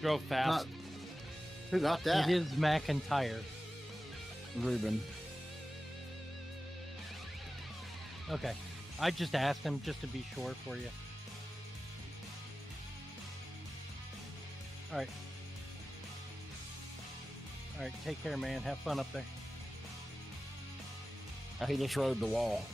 Drove fast. Who got that? It is McIntyre. Ruben. Okay. I just asked him just to be sure for you. All right. All right. Take care, man. Have fun up there. He just rode the wall.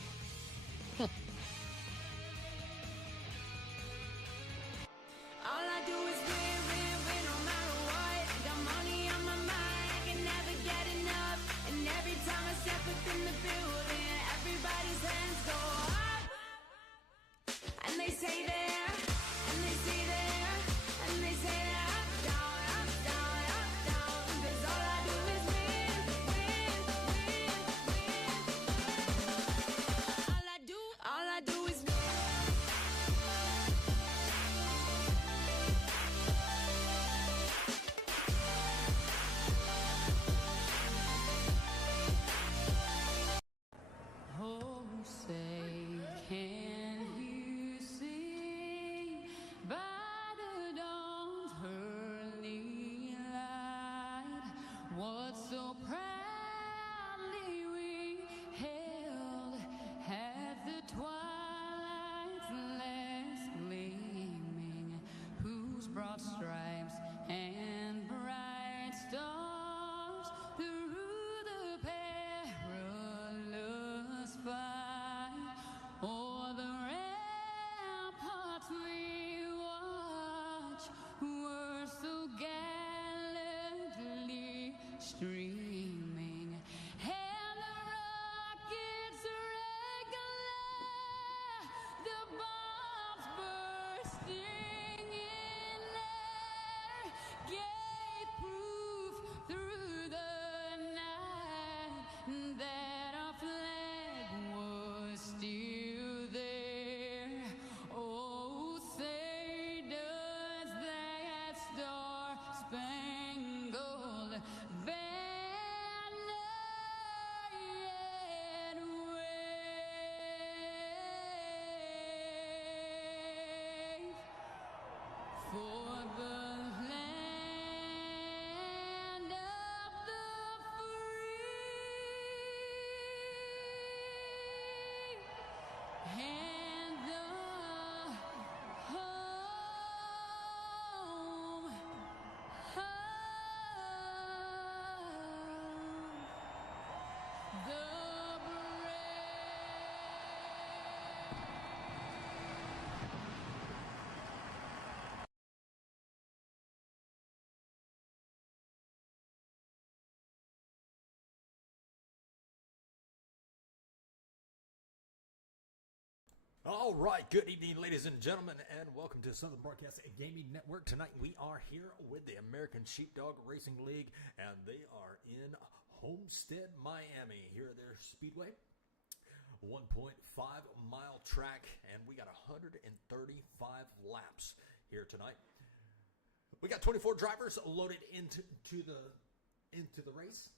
All right, good evening, ladies and gentlemen, and welcome to Southern Broadcast Gaming Network. Tonight we are here with the American SheepDog Racing League, and they are in Homestead, Miami, here at their Speedway. 1.5-mile track, and we got 135 laps here tonight. We got 24 drivers loaded into the race.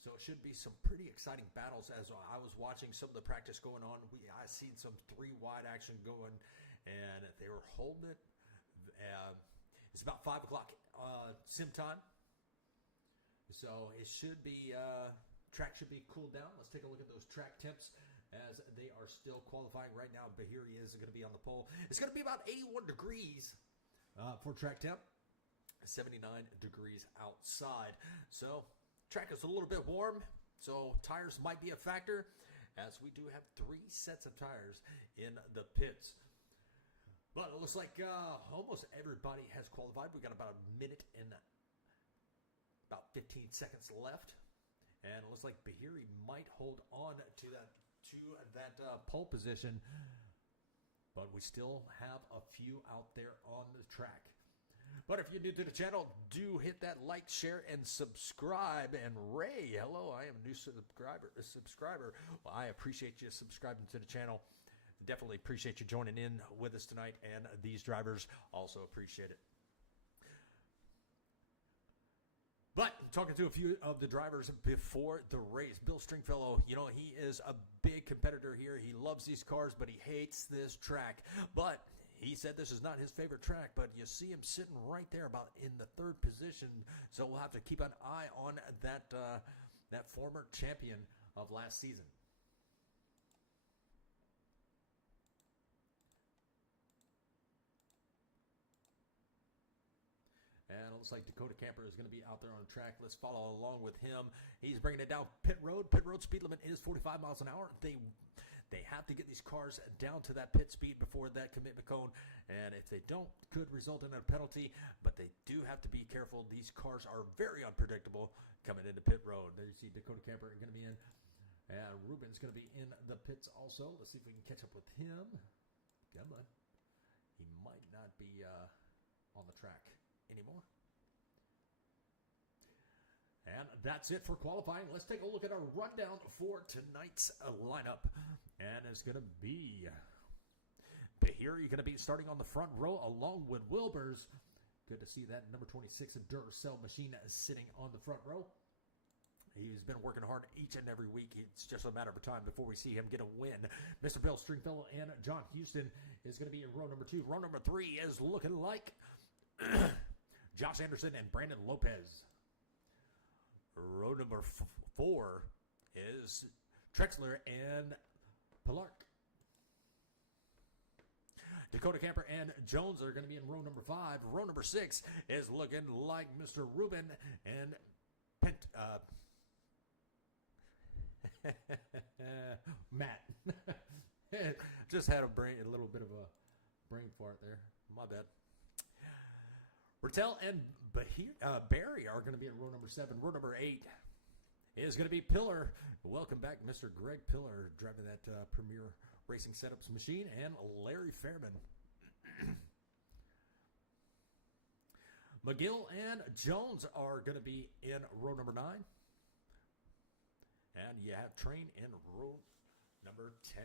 So it should be some pretty exciting battles. As I was watching some of the practice going on, I seen some 3-wide action going, and they were holding it. It's about 5 o'clock sim time, so it should be track should be cooled down. Let's take a look at those track temps as they are still qualifying right now. But here he is going to be on the pole. It's going to be about 81 degrees for track temp, 79 degrees outside. So track is a little bit warm, so tires might be a factor, as we do have 3 sets of tires in the pits. But it looks like almost everybody has qualified. We got about a minute and about 15 seconds left, and it looks like Bahiri might hold on to that pole position, but we still have a few out there on the track. But if you're new to the channel, do hit that like, share, and subscribe. And Ray, hello, I am a new subscriber. Well, I appreciate you subscribing to the channel. Definitely appreciate you joining in with us tonight, and these drivers also appreciate it. But talking to a few of the drivers before the race, Bill Stringfellow, you know, he is a big competitor here. He loves these cars, but he hates this track. But He said this is not his favorite track, but you see him sitting right there about in the third position. So we'll have to keep an eye on that that former champion of last season. And it looks like Dakota Camper is going to be out there on the track. Let's follow along with him. He's bringing it down pit road. Pit road speed limit is 45 miles an hour. They have to get these cars down to that pit speed before that commitment cone. And if they don't, could result in a penalty. But they do have to be careful. These cars are very unpredictable coming into pit road. There you see Dakota Camper going to be in. And Ruben's going to be in the pits also. Let's see if we can catch up with him. Come on. He might not be on the track anymore. And that's it for qualifying. Let's take a look at our rundown for tonight's lineup. And it's going to be Bahiri going to be starting on the front row along with Wilbers. Good to see that number 26 Duracell machine sitting on the front row. He's been working hard each and every week. It's just a matter of time before we see him get a win. Mr. Bill Stringfellow and John Houston is going to be in row number 2. Row number 3 is looking like Josh Anderson and Brandon Lopez. Row number 4 is Trexler and Pilark. Dakota Camper and Jones are going to be in row number 5. Row number 6 is looking like Mr. Ruben and Matt. Just had a little bit of a brain fart there. My bad. Rattel and Barry are going to be in row number 7. Row number 8 is going to be Pillar. Welcome back, Mr. Greg Pillar, driving that Premier Racing Setups machine, and Larry Fairman. McGill and Jones are going to be in row number 9. And you have Train in row number 10.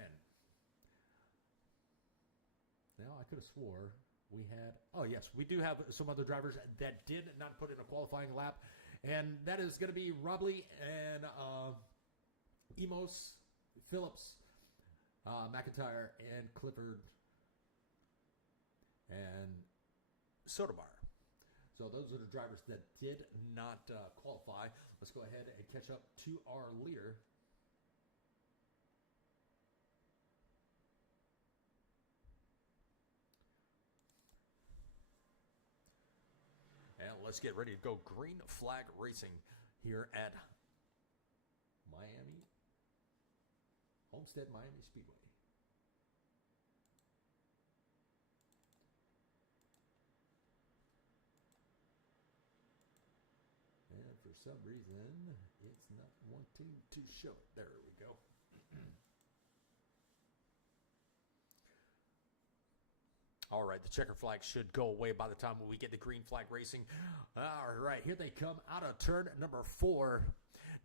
Now, I could have swore we had... Oh, yes, we do have some other drivers that did not put in a qualifying lap. And that is going to be Robley and Emos, Phillips, McIntyre, and Clifford, and Sotomayor. So those are the drivers that did not qualify. Let's go ahead and catch up to our leader. And let's get ready to go green flag racing here at Homestead Miami Speedway. And for some reason, it's not wanting to show. There we go. All right, the checker flag should go away by the time we get the green flag racing. All right, here they come out of turn number 4.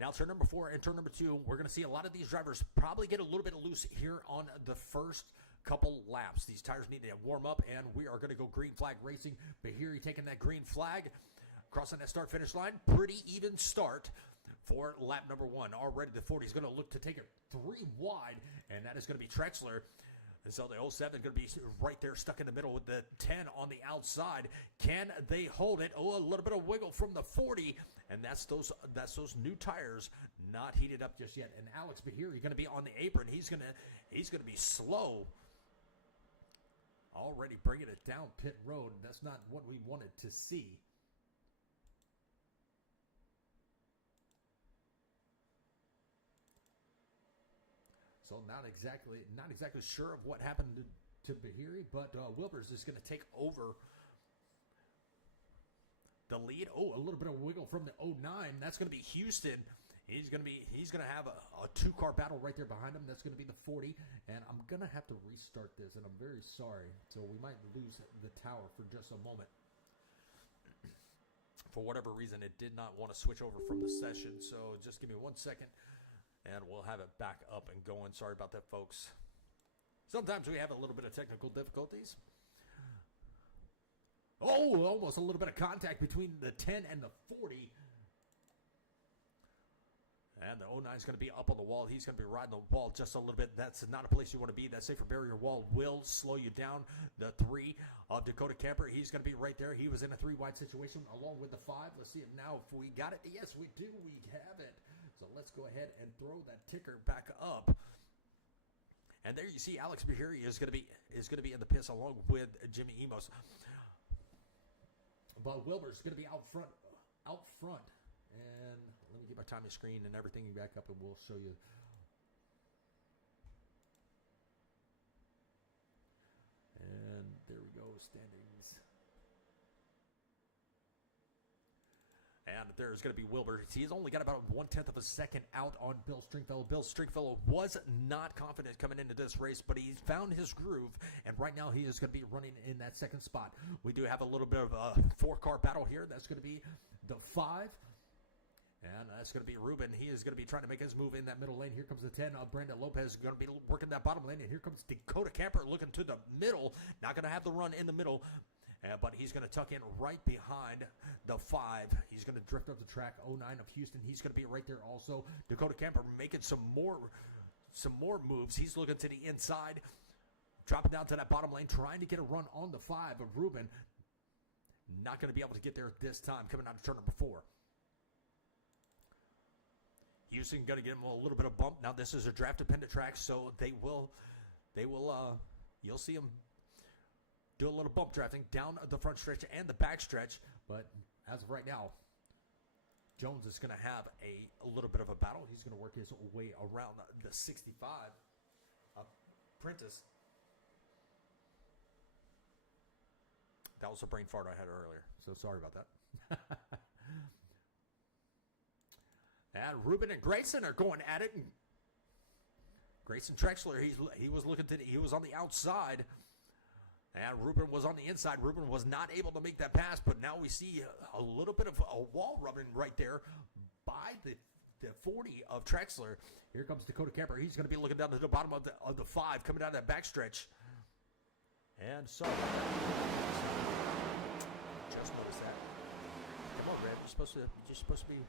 Now, turn number 4 and turn number 2, we're going to see a lot of these drivers probably get a little bit loose here on the first couple laps. These tires need to warm up, and we are going to go green flag racing. Bahiri taking that green flag, crossing that start-finish line. Pretty even start for lap number 1. Already the 40 is going to look to take it 3 wide, and that is going to be Trexler. And so the 07 is going to be right there stuck in the middle with the 10 on the outside. Can they hold it? Oh, a little bit of wiggle from the 40. And that's those new tires not heated up just yet. And Alex Bahiri going to be on the apron. He's going to be slow. Already bringing it down pit road. That's not what we wanted to see. So not exactly sure of what happened to Bahiri, but Wilbers is going to take over the lead. Oh, a little bit of wiggle from the 09. That's going to be Houston. He's going to have a 2-car battle right there behind him. That's going to be the 40, and I'm going to have to restart this, and I'm very sorry. So we might lose the tower for just a moment. For whatever reason, it did not want to switch over from the session, so just give me 1 second. And we'll have it back up and going. Sorry about that, folks. Sometimes we have a little bit of technical difficulties. Oh, almost a little bit of contact between the 10 and the 40. And the 09 is going to be up on the wall. He's going to be riding the wall just a little bit. That's not a place you want to be. That safer barrier wall will slow you down. The 3 of Dakota Camper, he's going to be right there. He was in a 3-wide situation along with the 5. Let's see it now if we got it. Yes, we do. We have it. So let's go ahead and throw that ticker back up. And there you see Alex Bahiri is going to be in the pits along with Jimmy Emos. But Wilbur's going to be out front. And let me get my timing screen and everything back up, and we'll show you. And there we go, standings. And there's going to be Wilbur. He's only got about 1/10 of a second out on Bill Stringfellow. Bill Stringfellow was not confident coming into this race, but he's found his groove, and right now he is going to be running in that second spot. We do have a little bit of a 4-car battle here. That's going to be the 5. And that's going to be Ruben. He is going to be trying to make his move in that middle lane. Here comes the 10 of Brandon Lopez, going to be working that bottom lane. And here comes Dakota Camper looking to the middle. Not going to have the run in the middle, but he's going to tuck in right behind the 5. He's going to drift up the track. 09 of Houston. He's going to be right there also. Dakota Camper making some more moves. He's looking to the inside, dropping down to that bottom lane, trying to get a run on the 5 of Ruben. Not going to be able to get there this time, coming out of turn number 4. Houston going to get him a little bit of bump. Now this is a draft dependent track, so they will you'll see him do a little bump drafting down the front stretch and the back stretch. But as of right now, Jones is going to have a little bit of a battle. He's going to work his way around the 65 of Prentice. That was a brain fart I had earlier, so sorry about that. And Ruben and Grayson are going at it. And Grayson Trexler, he was on the outside, and Ruben was on the inside. Ruben was not able to make that pass, but now we see a little bit of a wall rubbing right there by the 40 of Trexler. Here comes Dakota Camper. He's going to be looking down to the bottom of the 5, coming down that backstretch. And so, just noticed that. Come on, Red. You're supposed to be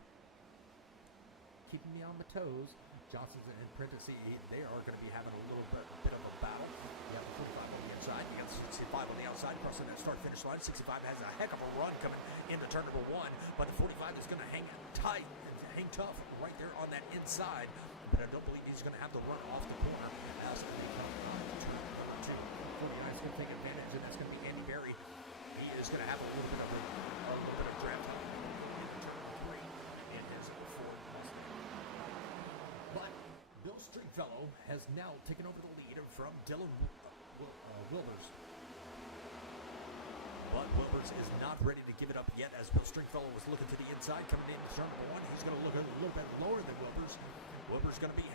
keeping me on my toes. Johnson and Prentice, they are going to be having a little bit of a battle. You have the 45 on the inside. You got the 65 on the outside, crossing that start-finish line. 65 has a heck of a run coming into turn number 1, but the 45 is going to hang tight, hang tough right there on that inside. But I don't believe he's going to have the run off the corner as they come to turn number 2. 49 is going to take advantage, and that's going to be Andy Berry. He is going to have a little bit of draft time into turn number 3 in his Ford Mustang. But Bill Stringfellow has now taken over the lead from Dylan Wilbers. But Wilbers is not ready to give it up yet, as Bill Stringfellow was looking to the inside, coming into turn number 1. He's going to look a little bit lower than Wilbers. Wilbers going to be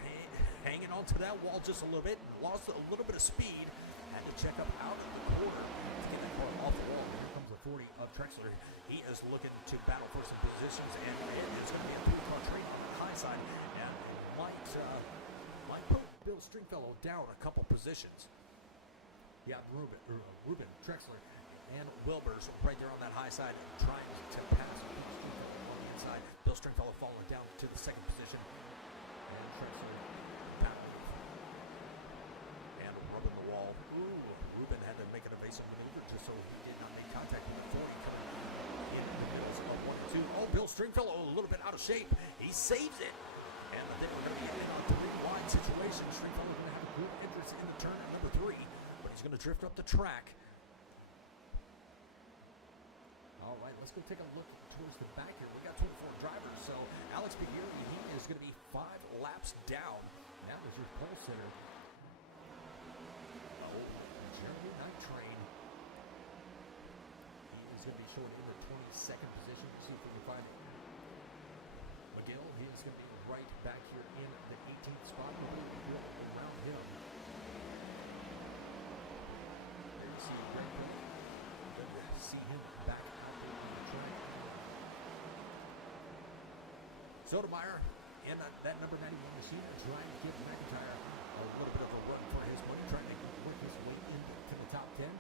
hanging onto that wall just a little bit, lost a little bit of speed, had to check up out of the corner to get that car off the wall. Here comes the 40 of Trexler. He is looking to battle for some positions, and it is going to be a 3-car train on the high side, and might put Bill Stringfellow down a couple positions. Yeah, Ruben, Trexler, and Wilbers right there on that high side, trying to pass Bill Stringfellow on the inside. Bill Stringfellow falling down to the second position, and Trexler battling and rubbing the wall. Ooh, Ruben had to make an evasive maneuver just so he did not make contact with the 40 coming in the middle of 1 and 2. Oh, Bill Stringfellow a little bit out of shape. He saves it. And then we're going to be in a 3-wide situation. Stringfellow going to have a good entrance in the turn at number 3, but he's going to drift up the track. All right, let's go take a look towards the back here. We got 24 drivers, so Alex Bahiri, he is going to be 5 laps down. That was your pole sitter. Oh, Jeremy Night Train. He is going to be showing in the 22nd position. Let's see if we can find McGill. He is going to be right back here in the 18th spot. We're going to build around him. There you see Greg Pink. Good to see him back out there on the track. Sotomayor in that number 91 machine trying to give McIntyre a little bit of a run for his money, trying to work his way into the top 10.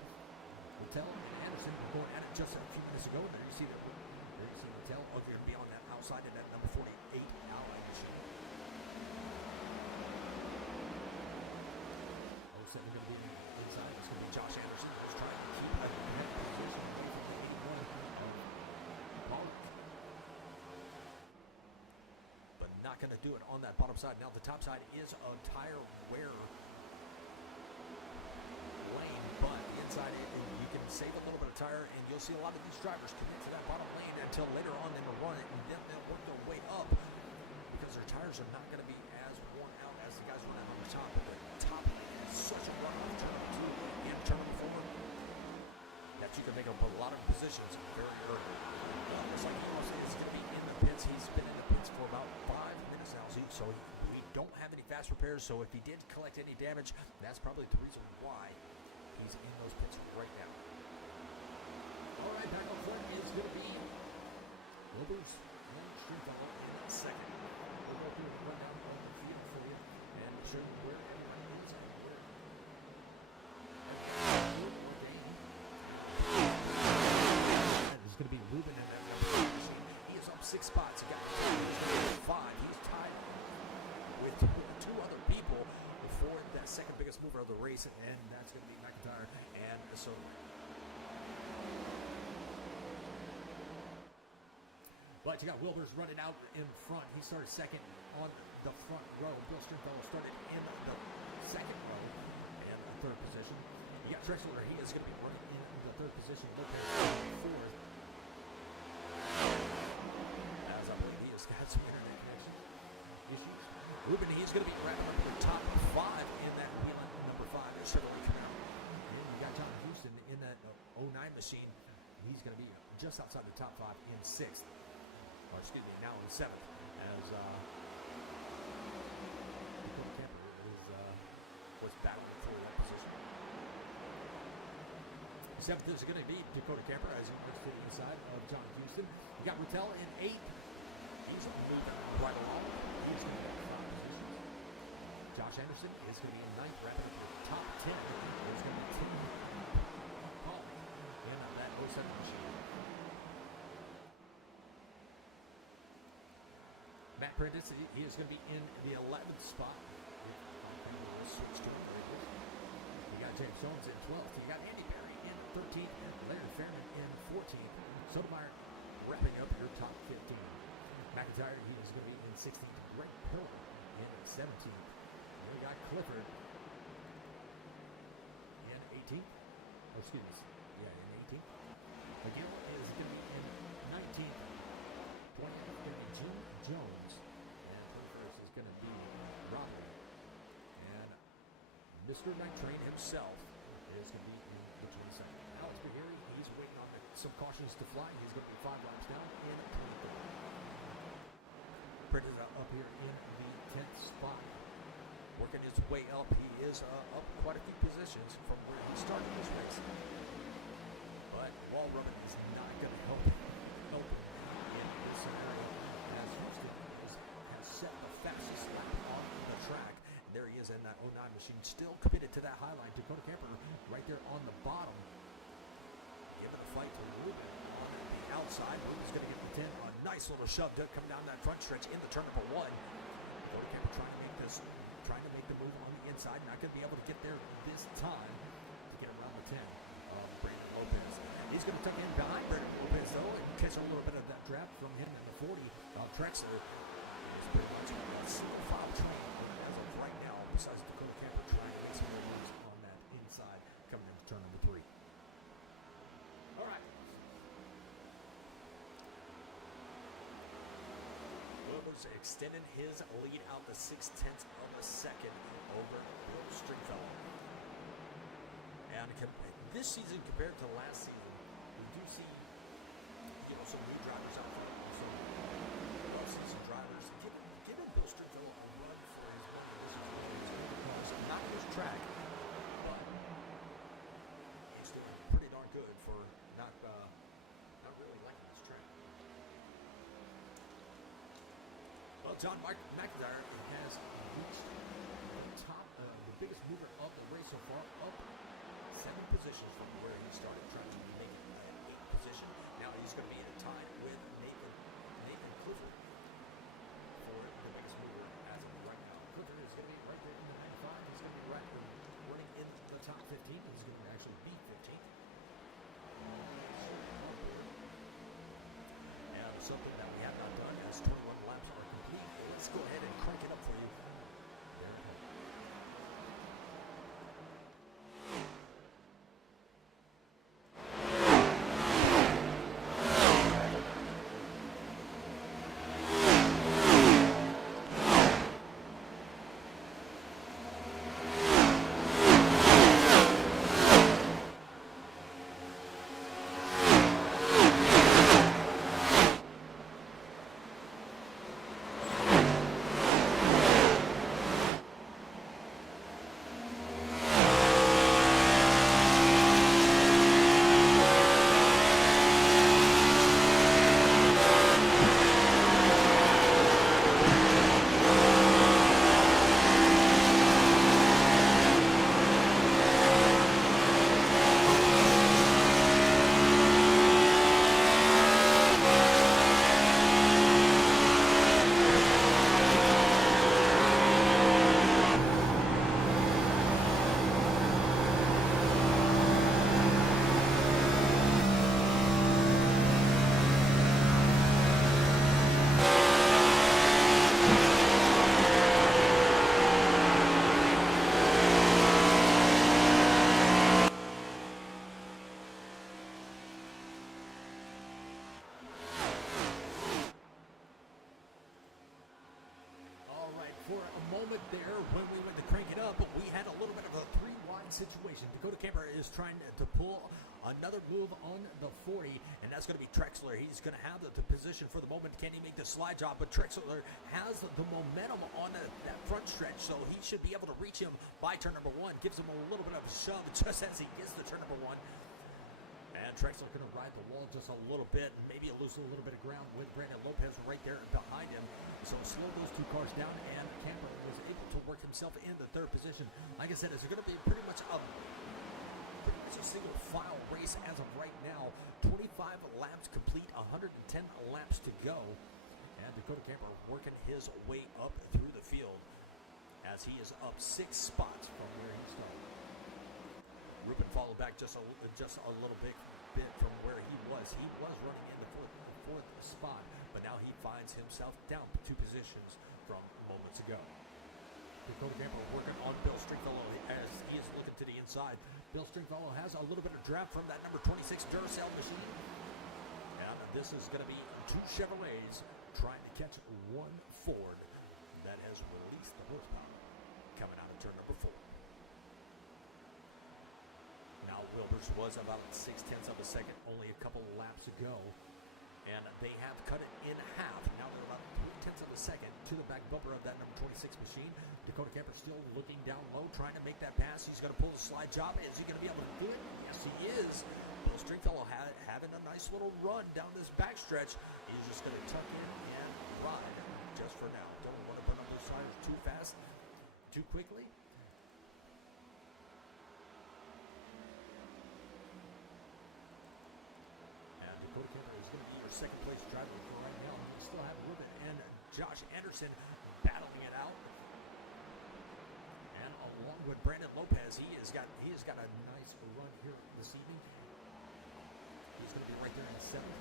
Littell and Anderson were going at it just a few minutes ago. There you see Littell. Oh, you're going to be on that outside of that number 48 Allied machine. do it on that bottom side. Now the top side is a tire wear lane, but the inside you can save a little bit of tire, and you'll see a lot of these drivers commit to that bottom lane until later on they will run it, and then they'll work their way up because their tires are not going to be as worn out as the guys run out on the top. But the top lane is such a runoff turn 2 and turn 4 that you can make up a lot of positions very early. Looks like he also is going to be in the pits. He's been in the pits for about 5 minutes now, so we don't have any fast repairs. So if he did collect any damage, that's probably the reason why he's in those pits right now. All right, back on front is going to be Wilbur's Stringfellow in second. We'll go through the rundown of the field for you and show you where everyone is and where. It's going to be Ruben in that number 5 machine. He is up 6 spots. He got 5. He's tied with two other people for that second biggest mover of the race, and that's going to be McIntyre. And so but you got Wilbur's running out in front. He started second on the front row. Bill Stringfellow started in the second row and third position. You got Trexler. He is going to be running in the third position. Lopez fourth. As I believe he has got some internet connection issues. Ruben, he's going to be wrapping up the top 5 in that Wheeling number 5 Chevrolet Camaro. And you got John Houston in that 09 machine. He's going to be just outside the top 5 in 6th. Or excuse me, now in 7th. As Dakota Camper was battling for that position. 7th is going to be Dakota Camper as he moves to the inside of John Houston. You got Rattel in 8th. He's moving right along. He's going to be in 5 positions. Josh Anderson is going to be in 9th, wrapping up the top 10. There's going to be Tim Paul in that 07 machine. Matt Prentice, he is going to be in the 11th spot. Switch to you got James Jones in 12th. You got Andy Perry in 13th. And Larry Fairman in 14th. Sotomayor wrapping up your top 15. McIntyre, he is going to be in 16th. Greg Pill in 17th. And we got Clifford in 18th. Oh, excuse me. Yeah, in 18th. McGill is going to be in 19th. 20th is going to be Jim Jones. And 21st is going to be Robert. And Mr. Night Train himself is going to be in the 22nd. Alex Bahiri, he's waiting on some cautions to fly. He's going to be 5 laps down in 23rd. Prentice up here in the 10th spot. Working his way up. He is up quite a few positions from where he started this race. But wall rubbing is not going to help him in this scenario. As Houston has set the fastest lap on the track. There he is in that 09 machine, still committed to that high line. Dakota Camper right there on the bottom. Giving a fight to Ruben on the outside. Ruben's going to get the 10. A nice little shove coming down that front stretch into turn number 1. Dakota Camper trying to make the move on the inside. Not going to be able to get there this time to get around the 10 of Brandon Lopez. He's going to tuck in behind Brandon Lopez, though, and catch a little bit of that draft from him in the 40. Trexler is pretty much on a single file train as of right now, besides Dakota Camper trying to make some moves on that inside coming into turn number 3. All right. Wilbur's extending his lead out the 6/10 of a second over Bill Stringfellow. And this season compared to last season, we do see some new drivers out there, some well-seasoned drivers. Giving Bill Stringfellow a run for his money. This is not his track, but he's doing pretty darn good for not really liking this track. Well, John McIntyre has reached the top, the biggest mover of the race so far, up 7 positions from where he started, trying to make it 8th position. Now he's going to be in a tie with Nathan Clifford for the biggest mover as of right now. Clifford is going to be right there in the 95. He's going to be running in the top 15. He's going to actually beat 15th. And something that we have not done as 21 laps are complete. Let's go ahead and moment there when we went to crank it up, we had a little bit of a 3-wide situation. Dakota Camper is trying to pull another move on the 40, and that's going to be Trexler. He's going to have the position for the moment. Can he make the slide job? But Trexler has the momentum on that front stretch, so he should be able to reach him by turn number 1. Gives him a little bit of a shove just as he gets to turn number 1. And Trexler going to ride the wall just a little bit, and maybe lose a little bit of ground with Brandon Lopez right there behind him. So slow those two cars down, and Camper was able to work himself in the 3rd position. Like I said, it's going to be pretty much a single file race as of right now. 25 laps complete, 110 laps to go. And Dakota Camper working his way up through the field as he is up 6 spots from where he started. Ruben followed back just a little bit from where he was. He was running in the fourth spot, but now he finds himself down 2 positions from moments ago. Dakota Camper working on Bill Stringfellow as he is looking to the inside. Bill Stringfellow has a little bit of draft from that number 26 Duracell machine. And this is going to be 2 Chevrolets trying to catch 1 Ford that has released the horsepower coming out of turn number 4. Now Wilbers was about 0.6 of a second, only a couple laps ago, and they have cut it in half. Now they're about 0.3 of a second to the back bumper of that number 26 machine. Dakota Camper still looking down low, trying to make that pass. He's going to pull the slide job. Is he going to be able to do it? Yes, he is. Bill Stringfellow having a nice little run down this backstretch. He's just going to tuck in and ride just for now. Don't want to burn up those tires too fast, too quickly. Dakota Camper is going to be your 2nd place driver for right now. We still have Ruben and Josh Anderson battling it out. And along with Brandon Lopez, he has got a nice run here this evening. He's going to be right there in the 7th.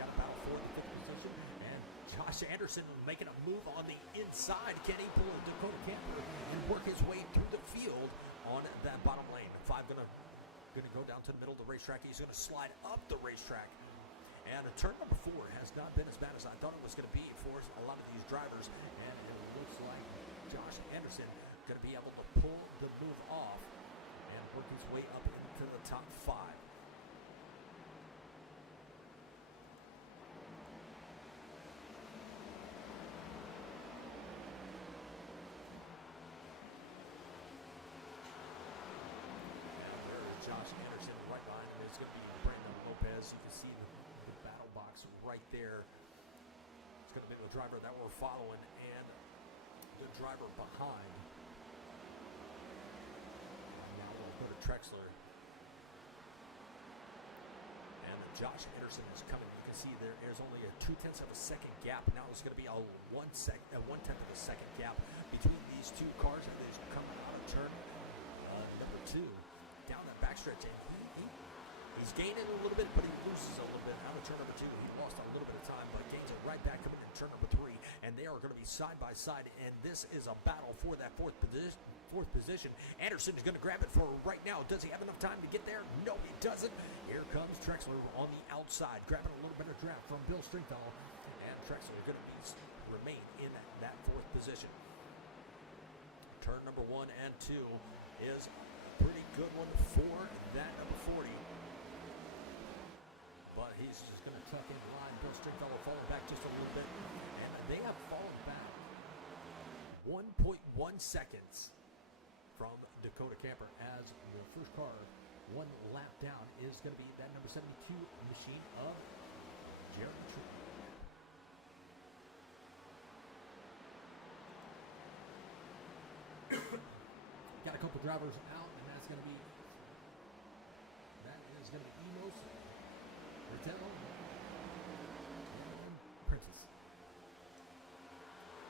Got about 4th and 5th position. And Josh Anderson making a move on the inside. Can he pull Dakota Camper and work his way through the field on that bottom lane? 5 going to go down to the middle of the racetrack. He's going to slide up the racetrack. And turn number 4 has not been as bad as I thought it was going to be for a lot of these drivers. And it looks like Josh Anderson going to be able to pull the move off and work his way up into the top 5. And there's Josh Anderson right behind him. It's going to be Brandon Lopez. You can see the battle box right there. It's going to be the driver that we're following and the driver behind. Now we'll go to Trexler. And Josh Anderson is coming. You can see there's only a 0.2 of a second gap. Now it's going to be a 1/10 of a second gap between these 2 cars. And they're coming out of turn number 2 down that backstretch. And he's gaining a little bit, but he loses a little bit out of turn number 2. He lost a little bit of time, but gains it right back coming in turn number 3. And they are going to be side by side, and this is a battle for that 4th position. Anderson is going to grab it for right now. Does he have enough time to get there? No, he doesn't. Here comes Trexler on the outside, grabbing a little bit of draft from Bill Stringfellow. And Trexler is going to remain in that 4th position. Turn number 1 and 2 is a pretty good one for that number 40. But he's just going to tuck in line. Bill Stringfellow falling back just a little bit. And they have fallen back 1.1 seconds from Dakota Camper as the first car 1 lap down is going to be that number 72 machine of Jeremy Tree. Got a couple drivers out, and that is going to be Emos, Bertello, and Princess.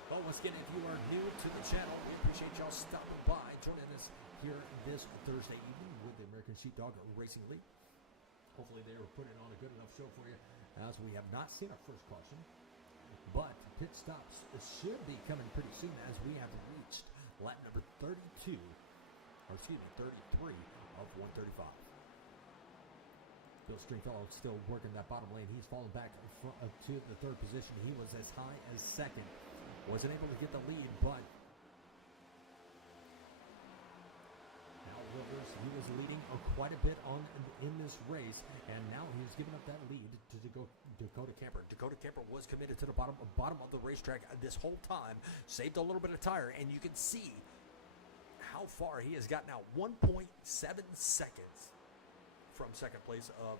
Well, once again, if you are new to the channel, we appreciate y'all stopping by, joining us here this Thursday evening with the American SheepDog Racing League. Hopefully they were putting on a good enough show for you, as we have not seen our first caution. But pit stops should be coming pretty soon, as we have reached lap number 33 of 135. Bill Stringfellow still working that bottom lane. He's fallen back to the 3rd position. He was as high as 2nd. Wasn't able to get the lead, but is leading quite a bit on in this race, and now he's giving up that lead to Dakota Camper. Dakota Camper was committed to the bottom of the racetrack this whole time, saved a little bit of tire, and you can see how far he has got now. 1.7 seconds from second place of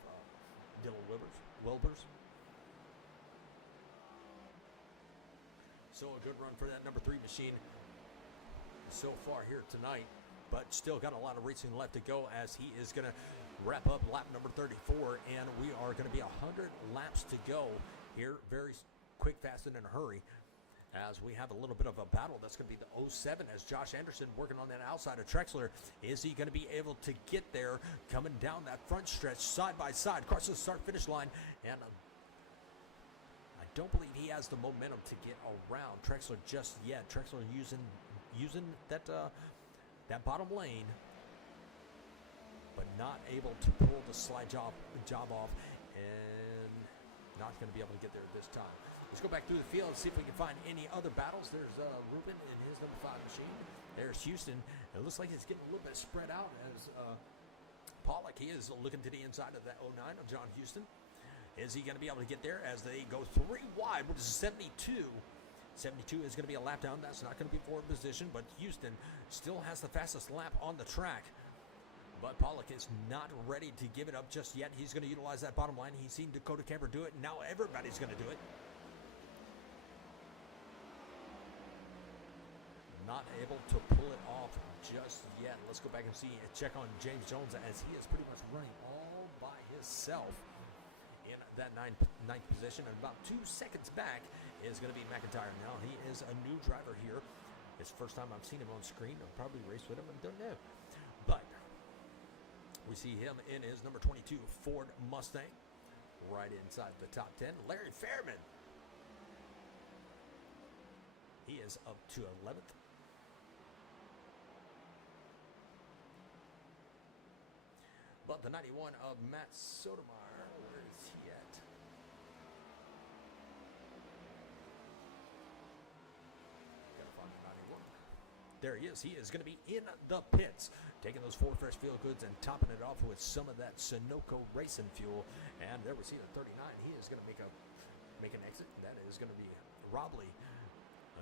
Dylan Wilbers. So a good run for that number 3 machine so far here tonight, but still got a lot of racing left to go as he is going to wrap up lap number 34, and we are going to be 100 laps to go here, very quick, fast, and in a hurry, as we have a little bit of a battle. That's going to be the 07 as Josh Anderson working on that outside of Trexler. Is he going to be able to get there coming down that front stretch side by side across the start-finish line? And I don't believe he has the momentum to get around Trexler just yet. Trexler using that bottom lane, but not able to pull the slide job off, and not going to be able to get there this time. Let's go back through the field and see if we can find any other battles. There's Ruben in his number 5 machine. There's Houston. It looks like it's getting a little bit spread out as Pollock, he is looking to the inside of that 09 of John Houston. Is he going to be able to get there as they go 3 wide, which is 72? 72 is going to be a lap down. That's not going to be forward position, but Houston still has the fastest lap on the track. But Pollock is not ready to give it up just yet. He's going to utilize that bottom line. He's seen Dakota Camper do it, and now everybody's going to do it. Not able to pull it off just yet. Let's go back and check on James Jones, as he is pretty much running all by himself in that ninth position, and about 2 seconds back is going to be McIntyre. Now he is a new driver here. It's the first time I've seen him on screen. I'll probably race with him, I don't know. But we see him in his number 22 Ford Mustang, right inside the top 10. Larry Fairman, he is up to 11th. But the 91 of Matt Sotomayor, where is he at? Gotta find the 91. There he is. He is going to be in the pits, taking those 4 fresh fuel goods and topping it off with some of that Sunoco racing fuel. And there we see the 39. He is going to make an exit. That is going to be Rob Lee.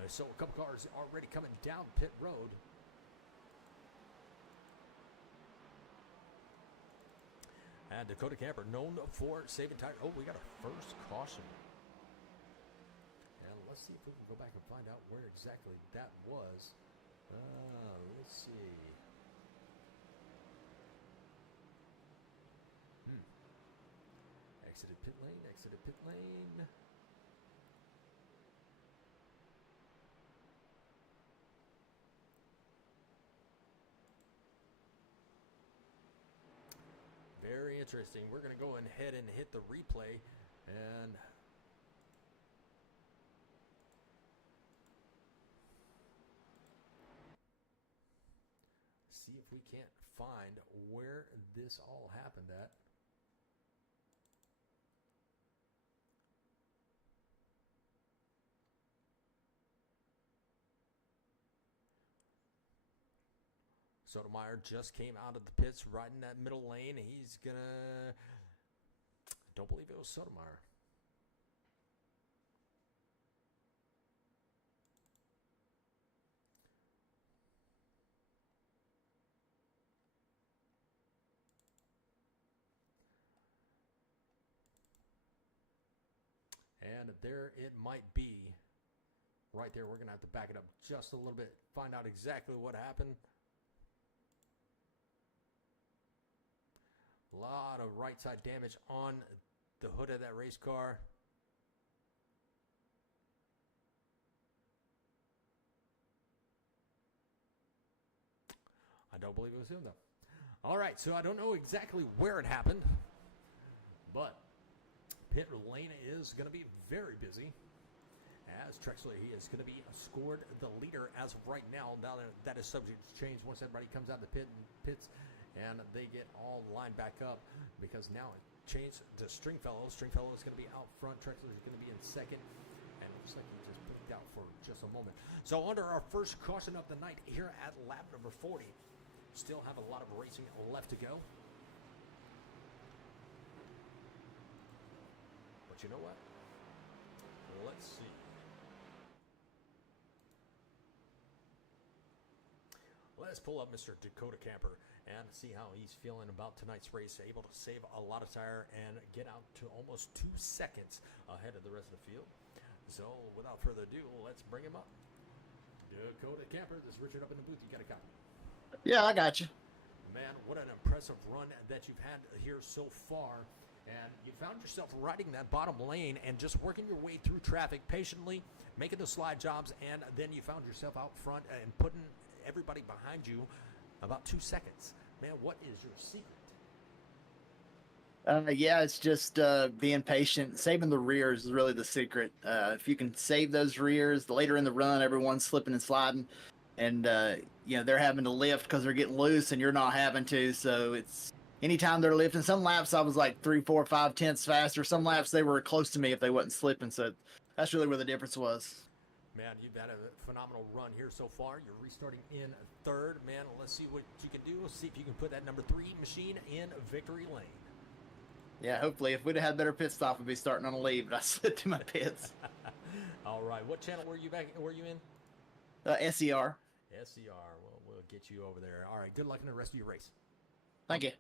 So a couple cars already coming down pit road. And Dakota Camper, known for saving tire. Oh, we got a first caution. And let's see if we can go back and find out where exactly that was. Let's see. Exited pit lane. Very interesting. We're going to go ahead and hit the replay and see if we can't find where this all happened at. Sotomayor just came out of the pits right in that middle lane. He's gonna... Don't believe it was Sotomayor. And there it might be. Right there, we're going to have to back it up just a little bit. Find out exactly what happened. A lot of right side damage on the hood of that race car. I don't believe it was him, though. All right, so I don't know exactly where it happened, but pit lane is going to be very busy. As Trexler, he is going to be scored the leader as of right now. Now that is subject to change once everybody comes out of the pits. And they get all lined back up because now it changed to Stringfellow. Stringfellow is going to be out front. Trexler is going to be in second. And it looks like he just put it out for just a moment. So under our first caution of the night here at lap number 40. Still have a lot of racing left to go. But you know what? Let's see. Let's pull up Mr. Dakota Camper and see how he's feeling about tonight's race. Able to save a lot of tire and get out to almost 2 seconds ahead of the rest of the field. So without further ado, let's bring him up. Dakota Camper, this is Richard up in the booth. You got a copy? Yeah, I got you. Man, what an impressive run that you've had here so far. And you found yourself riding that bottom lane and just working your way through traffic patiently, making the slide jobs, and then you found yourself out front and putting everybody behind you about 2 seconds. Man, what is your secret? Yeah, it's just being patient. Saving the rears is really the secret. If you can save those rears, later in the run, everyone's slipping and sliding, and they're having to lift because they're getting loose, and you're not having to. So it's anytime they're lifting. Some laps I was like 3, 4, 5 tenths faster. Some laps they were close to me if they wasn't slipping. So that's really where the difference was. Man, you've had a phenomenal run here so far. You're restarting in third. Man, let's see what you can do. See if you can put that number 3 machine in victory lane. Yeah, hopefully. If we'd have had better pit stop, we'd be starting on a lead, but I slid through my pits. All right. What channel were you in? SER. SER. Well, we'll get you over there. All right. Good luck in the rest of your race. Thank you.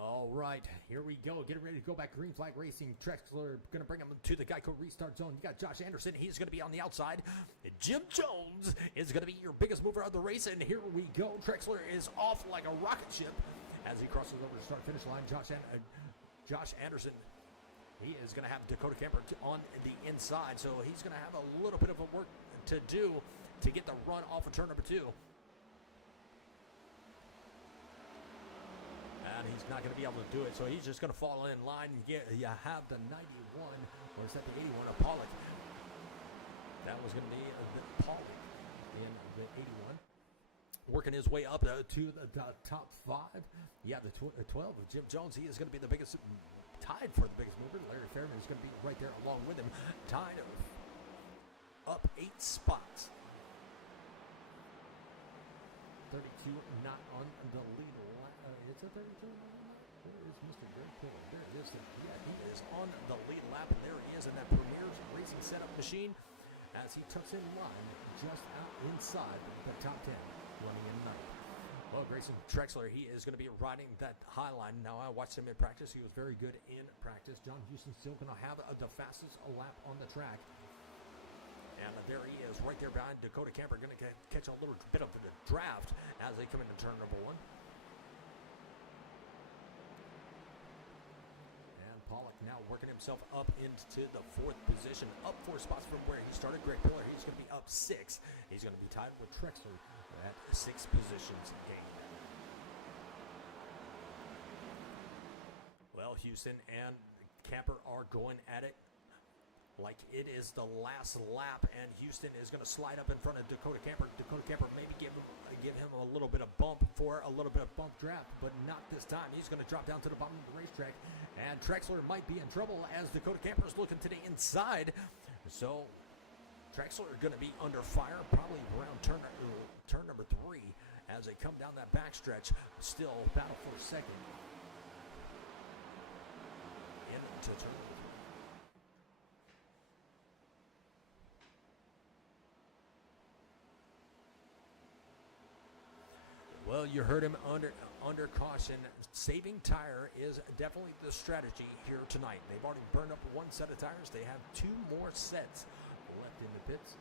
All right, here we go. Getting ready to go back. Green flag racing. Trexler going to bring him to the Geico restart zone. You got Josh Anderson. He's going to be on the outside. Jim Jones is going to be your biggest mover of the race. And here we go. Trexler is off like a rocket ship as he crosses over the start-finish line. Josh Anderson, he is going to have Dakota Camper on the inside. So he's going to have a little bit of a work to do to get the run off of turn number 2. And he's not going to be able to do it, so he's just going to fall in line. You have the 91, or is that the 81 of Pollock? That was going to be the Pollock in the 81. Working his way up to the top 5. Yeah, the 12 of Jim Jones. He is going to be the biggest, tied for the biggest mover. Larry Fairman is going to be right there along with him, tied up 8 spots. 32 not on the lead. It's a 32. Where is Mr. Greg Pillar? There it is. Yeah, he is on the lead lap, and there he is in that Premier's racing setup machine as he tucks in line just out inside the top 10, running in ninth. Well, Grayson Trexler, he is going to be riding that high line. Now, I watched him in practice. He was very good in practice. John Houston's still going to have the fastest lap on the track. And there he is, right there behind Dakota Camper, going to catch a little bit of the draft as they come into turn number 1. And Pollock now working himself up into the 4th position, up 4 spots from where he started. Greg Pillar, he's going to be up 6. He's going to be tied with Trexler at 6 positions gained. Well, Houston and Camper are going at it like it is the last lap, and Houston is going to slide up in front of Dakota Camper. Dakota Camper maybe give him a little bit of bump for a little bit of bump draft, but not this time. He's going to drop down to the bottom of the racetrack, and Trexler might be in trouble as Dakota Camper is looking to the inside. So Trexler are going to be under fire probably around turn number 3 as they come down that backstretch. Still battle for a second into turn number 3. Well, you heard him under caution. Saving tire is definitely the strategy here tonight. They've already burned up 1 set of tires. They have 2 more sets left in the pits.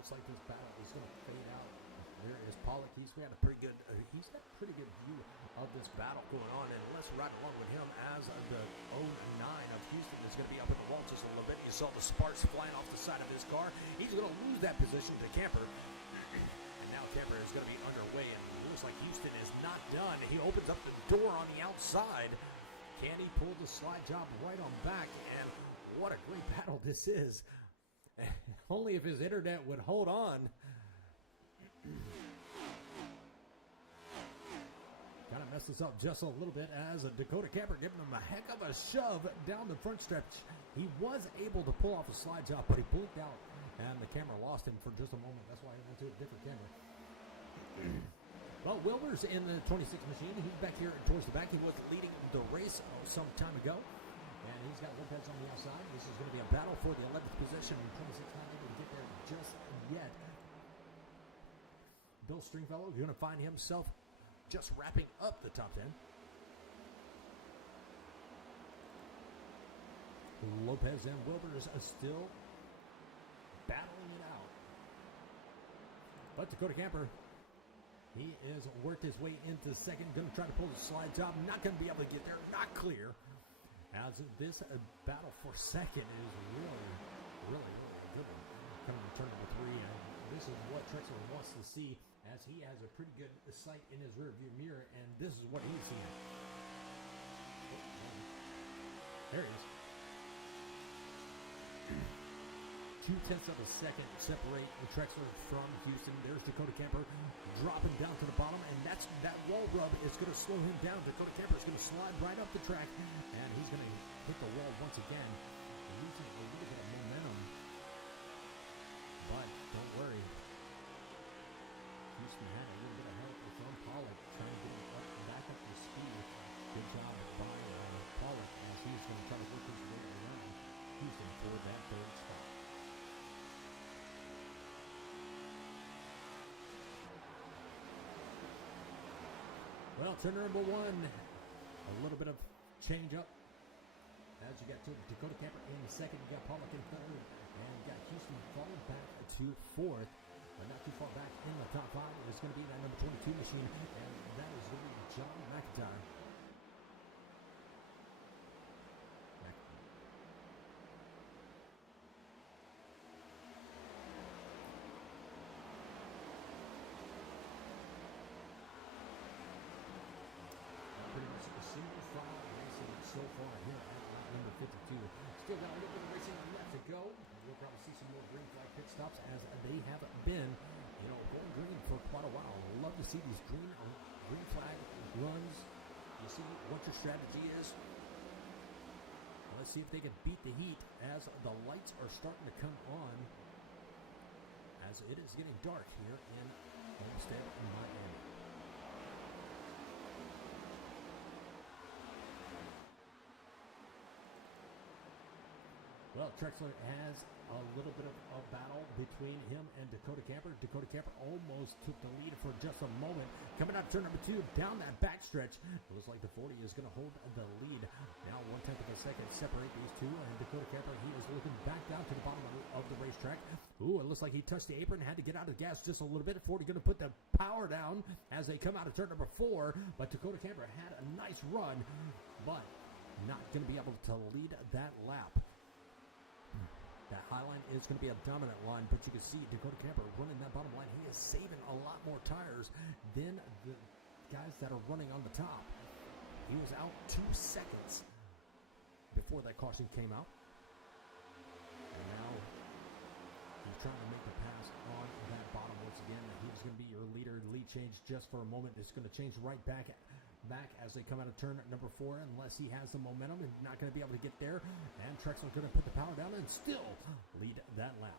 Looks like this battle is going to fade out. There is Pollock. He's got a pretty good view of this battle going on, and let's ride along with him as the 09 of Houston is going to be up in the wall just a little bit. You saw the sparks flying off the side of his car. He's going to lose that position to Camper, and now Camper is going to be underway, and it looks like Houston is not done. He opens up the door on the outside. Can he pull the slide job right on back? And What a great battle this is. Only if his internet would hold on. Kind of messes up just a little bit as a Dakota Camper giving him a heck of a shove down the front stretch. He was able to pull off a slide job, but he blinked out, and the camera lost him for just a moment. That's why he went to a different camera. Well, Wilbur's in the 26 machine. He's back here towards the back. He was leading the race some time ago, and he's got Lopez on the outside. This is going to be a battle for the 11th position. 26 not able to get there just yet. Bill Stringfellow going to find himself just wrapping up the top 10. Lopez and Wilbur are still battling it out. But Dakota Camper, he is worked his way into second. Going to try to pull the slide job. Not going to be able to get there. Not clear. As this battle for second is really a good one. Coming to turn number 3. And this is what Trexler wants to see, as he has a pretty good sight in his rear view mirror, and this is what he's seeing. There he is. 0.2 of a second separate Trexler from Houston. There's Dakota Camper dropping down to the bottom, and that wall rub is going to slow him down. Dakota Camper is going to slide right up the track, and he's going to hit the wall once again, losing a little bit of momentum. But don't worry, Houston had a little bit of help from Pollock trying to get him back up to speed. Good job by Pollock, as he's going to try to work his way around Houston for that third spot. Well, turn number 1, a little bit of change up. As you got to Dakota Camper in second, you got Pollock in third, and you got Houston falling back to fourth. But not too far back in the top 5 is going to be that number 22 machine, and that is going to be John McIntyre. Pretty much a single file racing so far here at lap number 52. Still got a little bit of racing left to go. We'll probably see some more green flag pit stops, as they have been, going green for quite a while. Love to see these green flag runs. You see what your strategy is. Let's see if they can beat the heat as the lights are starting to come on, as it is getting dark here in Homestead, Miami. Well, Trexler has a little bit of a battle between him and Dakota Camper. Dakota Camper almost took the lead for just a moment. Coming up turn number 2, down that backstretch. It looks like the 40 is going to hold the lead. Now 1/10 of a second separate these two. And Dakota Camper, he is looking back down to the bottom of the racetrack. Ooh, it looks like he touched the apron, had to get out of the gas just a little bit. 40 going to put the power down as they come out of turn number 4. But Dakota Camper had a nice run, but not going to be able to lead that lap. That high line is going to be a dominant line, but you can see Dakota Camper running that bottom line. He is saving a lot more tires than the guys that are running on the top. He was out 2 seconds before that caution came out. And now he's trying to make the pass on that bottom once again. He's going to be your leader. The lead change just for a moment. It's going to change right back as they come out of turn number 4, unless he has the momentum and not going to be able to get there. And Trexler's going to put the power down and still lead that lap.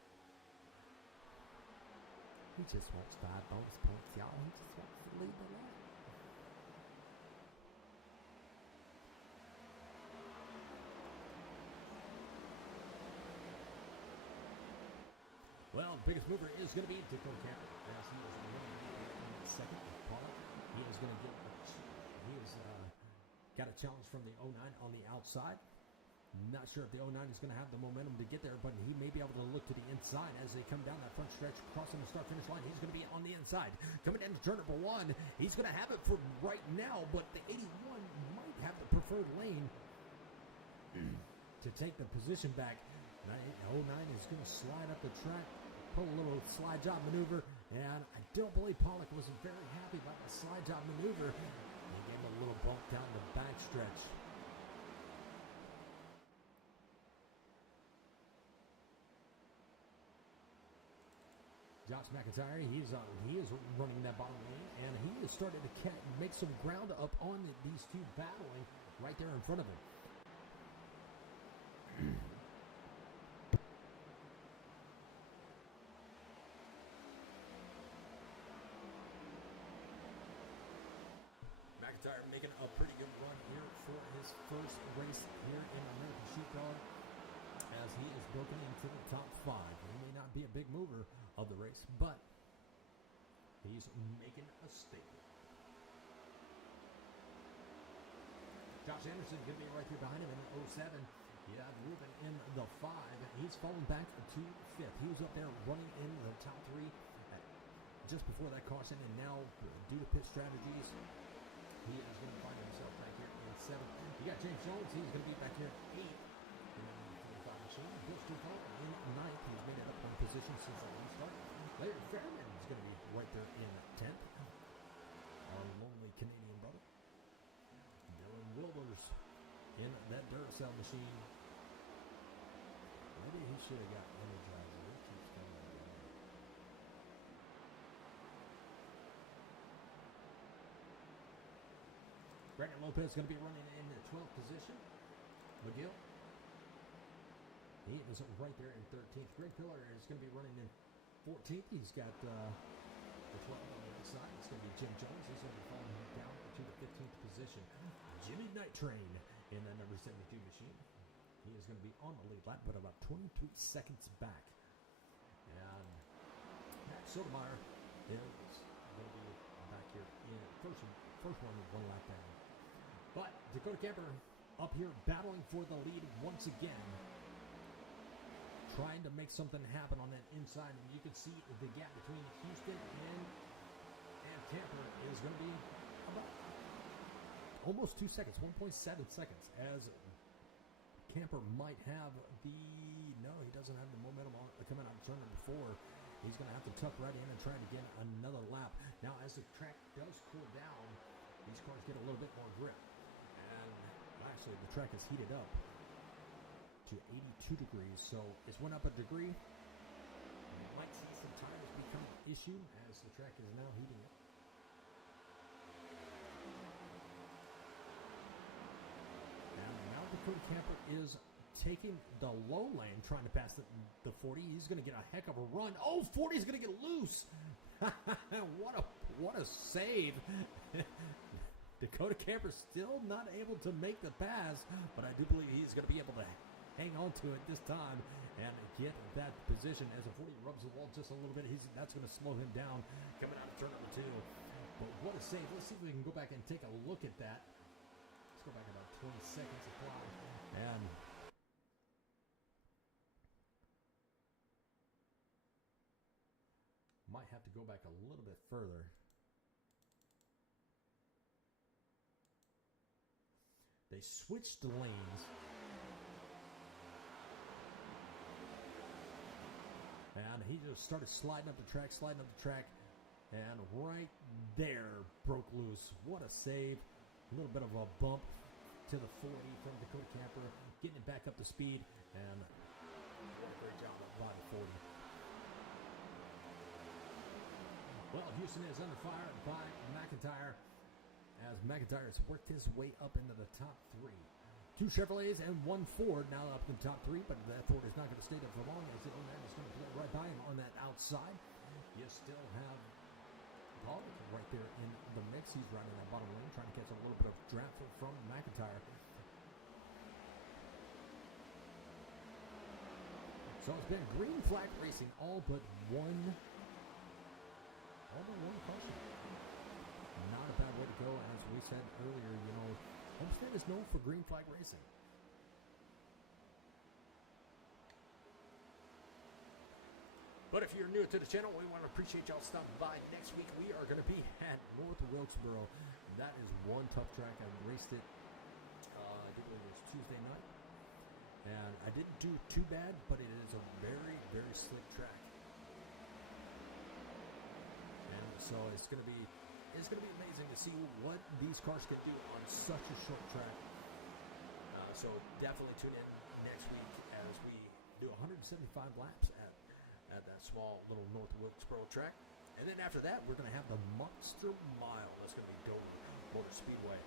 He just wants 5 bonus points, y'all. He just wants to lead the lap. Well, the biggest mover is going to be Dakota Camper, as he is in second. Pollock, he is going to get got a challenge from the 09 on the outside. Not sure if the 09 is going to have the momentum to get there, but he may be able to look to the inside as they come down that front stretch, crossing the start-finish line. He's going to be on the inside. Coming into turn number 1, he's going to have it for right now, but the 81 might have the preferred lane to take the position back. 09 is going to slide up the track, pull a little slide job maneuver, and I don't believe Pollock was very happy about the slide job maneuver. They gave him a little bump down the back stretch. Josh McIntyre, he is running that bottom lane, and he is starting to make some ground up on these two battling right there in front of him. McIntyre making a pretty good run here for his first race here in American SheepDog, as he is broken into the top 5. He may not be a big mover of the race, but he's making a statement. Josh Anderson going to be right there behind him in 07. Yeah, Ruben in the 5. He's fallen back to 5th. He was up there running in the top 3 just before that caution, and now due to pit strategies, he is going to find himself back here in 7th. You got James Jones. He's going to be back here in 8th. Bill Stufel in 9th. He's made it up one position since the restart. Larry Fairman is going to be right there in 10th. Our lonely Canadian brother. Dylan Wilbers in that Duracell machine. Maybe he should have got Energizer. He keeps coming out. Brandon Lopez is going to be running in the 12th position. McGill. He is right there in 13th. Greg Pillar is going to be running in 14th. He's got the 12 on the other side. It's going to be Jim Jones. He's going to be falling down to the 15th position. Jimmy Night Train in that number 72 machine. He is going to be on the lead lap, but about 23 seconds back. And Matt Sotomayor is going to be back here in first one lap down. But Dakota Camper up here battling for the lead once again, trying to make something happen on that inside. And you can see the gap between Houston and Tampa is going to be about almost 2 seconds, 1.7 seconds, as Camper might have he doesn't have the momentum on coming out of turn number 4. He's going to have to tuck right in and try to get another lap. Now, as the track does cool down, these cars get a little bit more grip. And actually, the track is heated up to 82 degrees, so it's went up a degree. You might see some tires become an issue as the track is now heating up. And now Dakota Camper is taking the low lane, trying to pass the 40. He's going to get a heck of a run. Oh, 40 is going to get loose. What a save. Dakota Camper still not able to make the pass, but I do believe he's going to be able to hang on to it this time and get that position. As a 40 rubs the wall just a little bit, that's going to slow him down coming out of turn number 2. But what a save. Let's see if we can go back and take a look at that. Let's go back about 20 seconds of fly. And might have to go back a little bit further. They switched the lanes. And he just started sliding up the track, and right there broke loose. What a save. A little bit of a bump to the 40 from Dakota Camper, getting it back up to speed, and what a great job by the 40. Well, Houston is under fire by McIntyre, as McIntyre has worked his way up into the top 3. 2 Chevrolets and 1 Ford now up in the top 3, but that Ford is not going to stay there for long, as the man is going to play right by him on that outside. You still have Paul right there in the mix. He's riding that bottom lane, trying to catch a little bit of draft from McIntyre. So it's been green flag racing all but one caution. Not a bad way to go, as we said earlier. Homestead is known for green flag racing. But if you're new to the channel, we want to appreciate y'all stopping by. Next week, we are going to be at North Wilkesboro. That is one tough track. I raced it, I think it was Tuesday night. And I didn't do too bad, but it is a very, very slick track. And so it's going to be amazing to see what these cars can do on such a short track. So definitely tune in next week as we do 175 laps at at that small little North Wilkesboro track. And then after that, we're going to have the Monster Mile. That's going to be Dover Motor Speedway.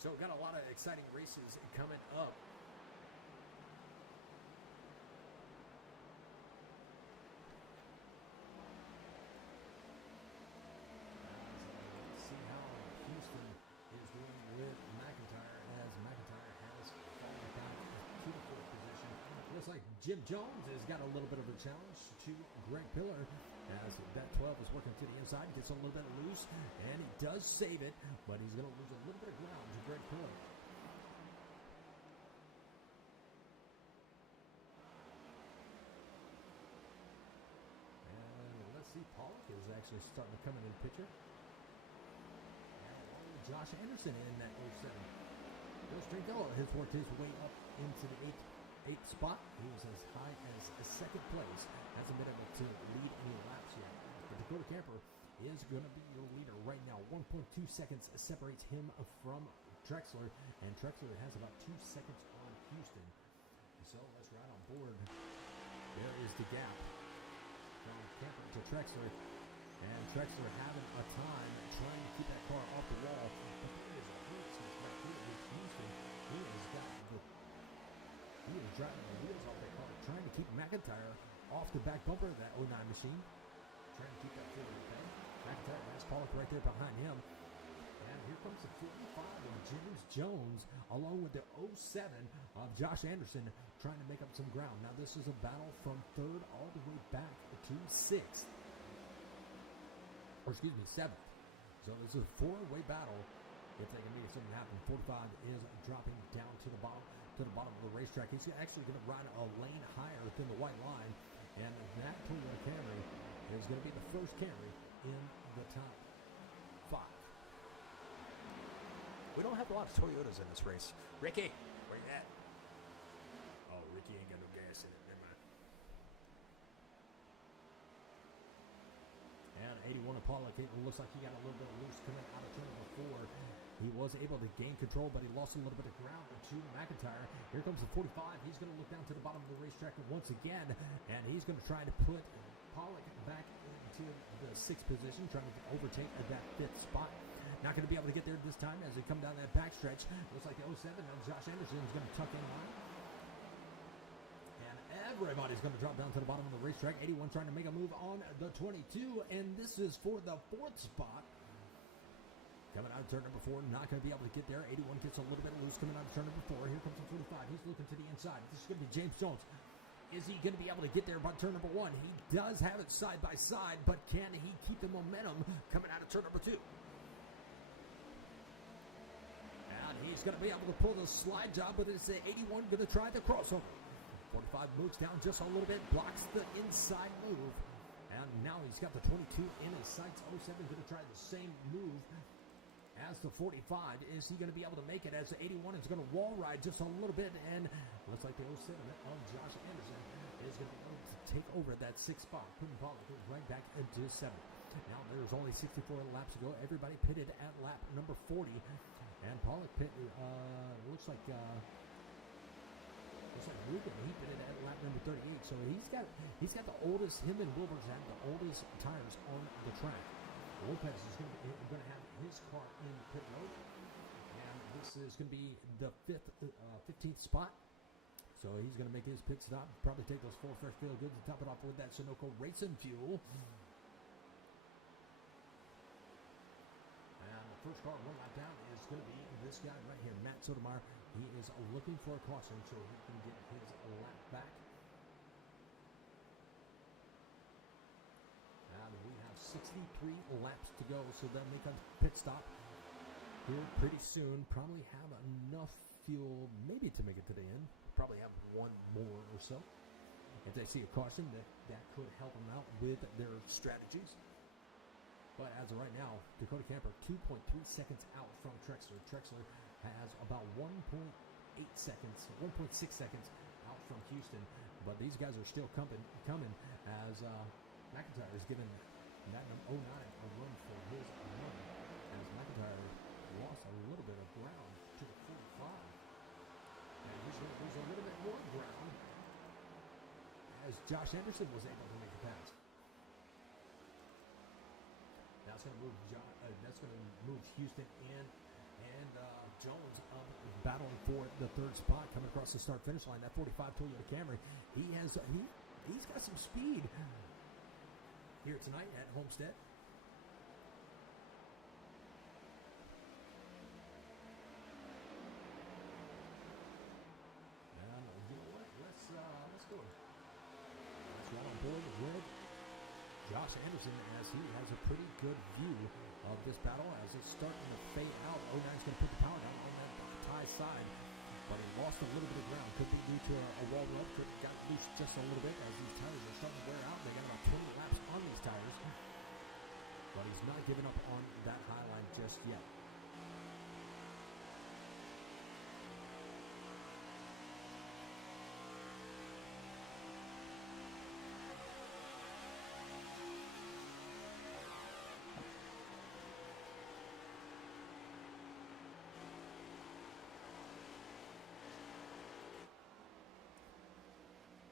So we've got a lot of exciting races coming up. Let's see how Houston is doing with McIntyre, as McIntyre has fallen down to the fourth position. Looks like Jim Jones has got a little bit of a challenge to Greg Pillar, as that 12 is working to the inside, gets a little bit loose, and he does save it, but he's going to lose a little bit of ground to Greg Pillar. And let's see, Pollock is actually starting to come in the picture. And Josh Anderson in that 07. Bill Stringfellow has worked his way up into the eighth spot. He was as high as second place. Hasn't been able to lead any laps yet. But Dakota Camper is going to be your leader right now. 1.2 seconds separates him from Trexler, and Trexler has about 2 seconds on Houston. So let's ride on board. There is the gap from Camper to Trexler, and Trexler having a time trying to keep that car off the wall. But there is a horse right here with Houston. He is driving the wheels off that car, trying to keep McIntyre off the back bumper of that 09 machine. Trying to keep that forward thing. McIntyre has Pollock right there behind him. And here comes the 55 of James Jones, along with the 07 of Josh Anderson, trying to make up some ground. Now this is a battle from third all the way back to sixth. Or excuse me, seventh. So this is a four-way battle if they can make something happen. 45 is dropping down to the bottom of the racetrack. He's actually going to ride a lane higher than the white line, and that Toyota Camry is going to be the first Camry in the top 5. We don't have a lot of Toyotas in this race. Ricky, where you at? Oh, Ricky ain't got no gas in it. Never mind. And 81 Apollo, it looks like he got a little bit loose coming out of turn number 4. He was able to gain control, but he lost a little bit of ground to McIntyre. Here comes the 45. He's going to look down to the bottom of the racetrack once again, and he's going to try to put Pollock back into the 6th position, trying to overtake that 5th spot. Not going to be able to get there this time as they come down that backstretch. Looks like the 07 and Josh Anderson is going to tuck in line. And everybody's going to drop down to the bottom of the racetrack. 81 trying to make a move on the 22, and this is for the 4th spot. Coming out of turn number 4, not going to be able to get there. 81 gets a little bit loose coming out of turn number 4. Here comes the 45. He's looking to the inside. This is going to be James Jones. Is he going to be able to get there by turn number 1? He does have it side by side, but can he keep the momentum coming out of turn number 2? And he's going to be able to pull the slide job, but it's 81 going to try the crossover. 45 moves down just a little bit, blocks the inside move. And now he's got the 22 in his sights. 07 going to try the same move as the 45. Is he going to be able to make it, as the 81 is going to wall ride just a little bit, and looks like the 07 of Josh Anderson is going to be able to take over that 6th spot, putting Pollock right back into 7th. Now there's only 64 laps to go. Everybody pitted at lap number 40, and Pollock looks like Ruben, he pitted at lap number 38. So he's got the oldest. Him and Wilbur's had the oldest tires on the track. Lopez is going to have his car in pit road, and this is going to be the 15th spot. So he's going to make his pit stop, probably take those 4 fresh field goods and top it off with that Sunoco Racing Fuel. And the first car 1 lap down is going to be this guy right here, Matt Sotomayor. He is looking for a caution so he can get his lap back. And we have 63 laps to go, so they'll make a pit stop here pretty soon. Probably have enough fuel maybe to make it to the end. Probably have 1 more or so. If they see a caution, that could help them out with their strategies. But as of right now, Dakota Camper 2.3 seconds out from Trexler. Trexler has about 1.6 seconds out from Houston. But these guys are still coming as McIntyre is giving that 09 a run for his money, as McIntyre lost a little bit of ground to the 45. And he's going to lose a little bit more ground as Josh Anderson was able to make the pass. That's going to move. That's going to move Houston in, and Jones up battling for the third spot, coming across the start-finish line. That 45 Toyota Camry. He's got some speed here tonight at Homestead. And you know what? Let's go. Let's roll on board with Josh Anderson, as he has a pretty good view of this battle as it's starting to fade out. 09's going to put the power down on that tie side, but he lost a little bit of ground. Could be due to a wall rub. Could have got loose just a little bit as these tires are starting to wear out. They got about 20 laps on these tires, but he's not giving up on that high line just yet.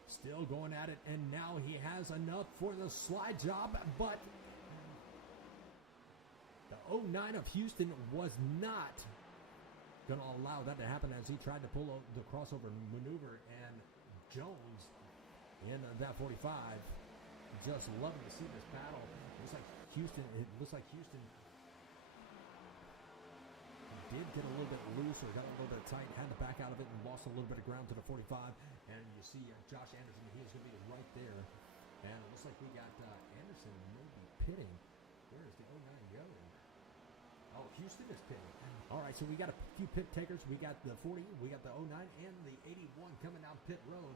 Still going at it, and now he has enough for the slide job, but the 09 of Houston was not going to allow that to happen as he tried to pull the crossover maneuver, and Jones in that 45 just loving to see this battle. It looks like Houston did get a little bit loose or got a little bit tight, had to back out of it and lost a little bit of ground to the 45. And you see Josh Anderson, he is going to be right there. And it looks like we got Anderson maybe pitting. Where is the 09 going? Oh, Houston is pitting. All right, so we got a few pit takers. We got the 40, we got the 09, and the 81 coming down pit road.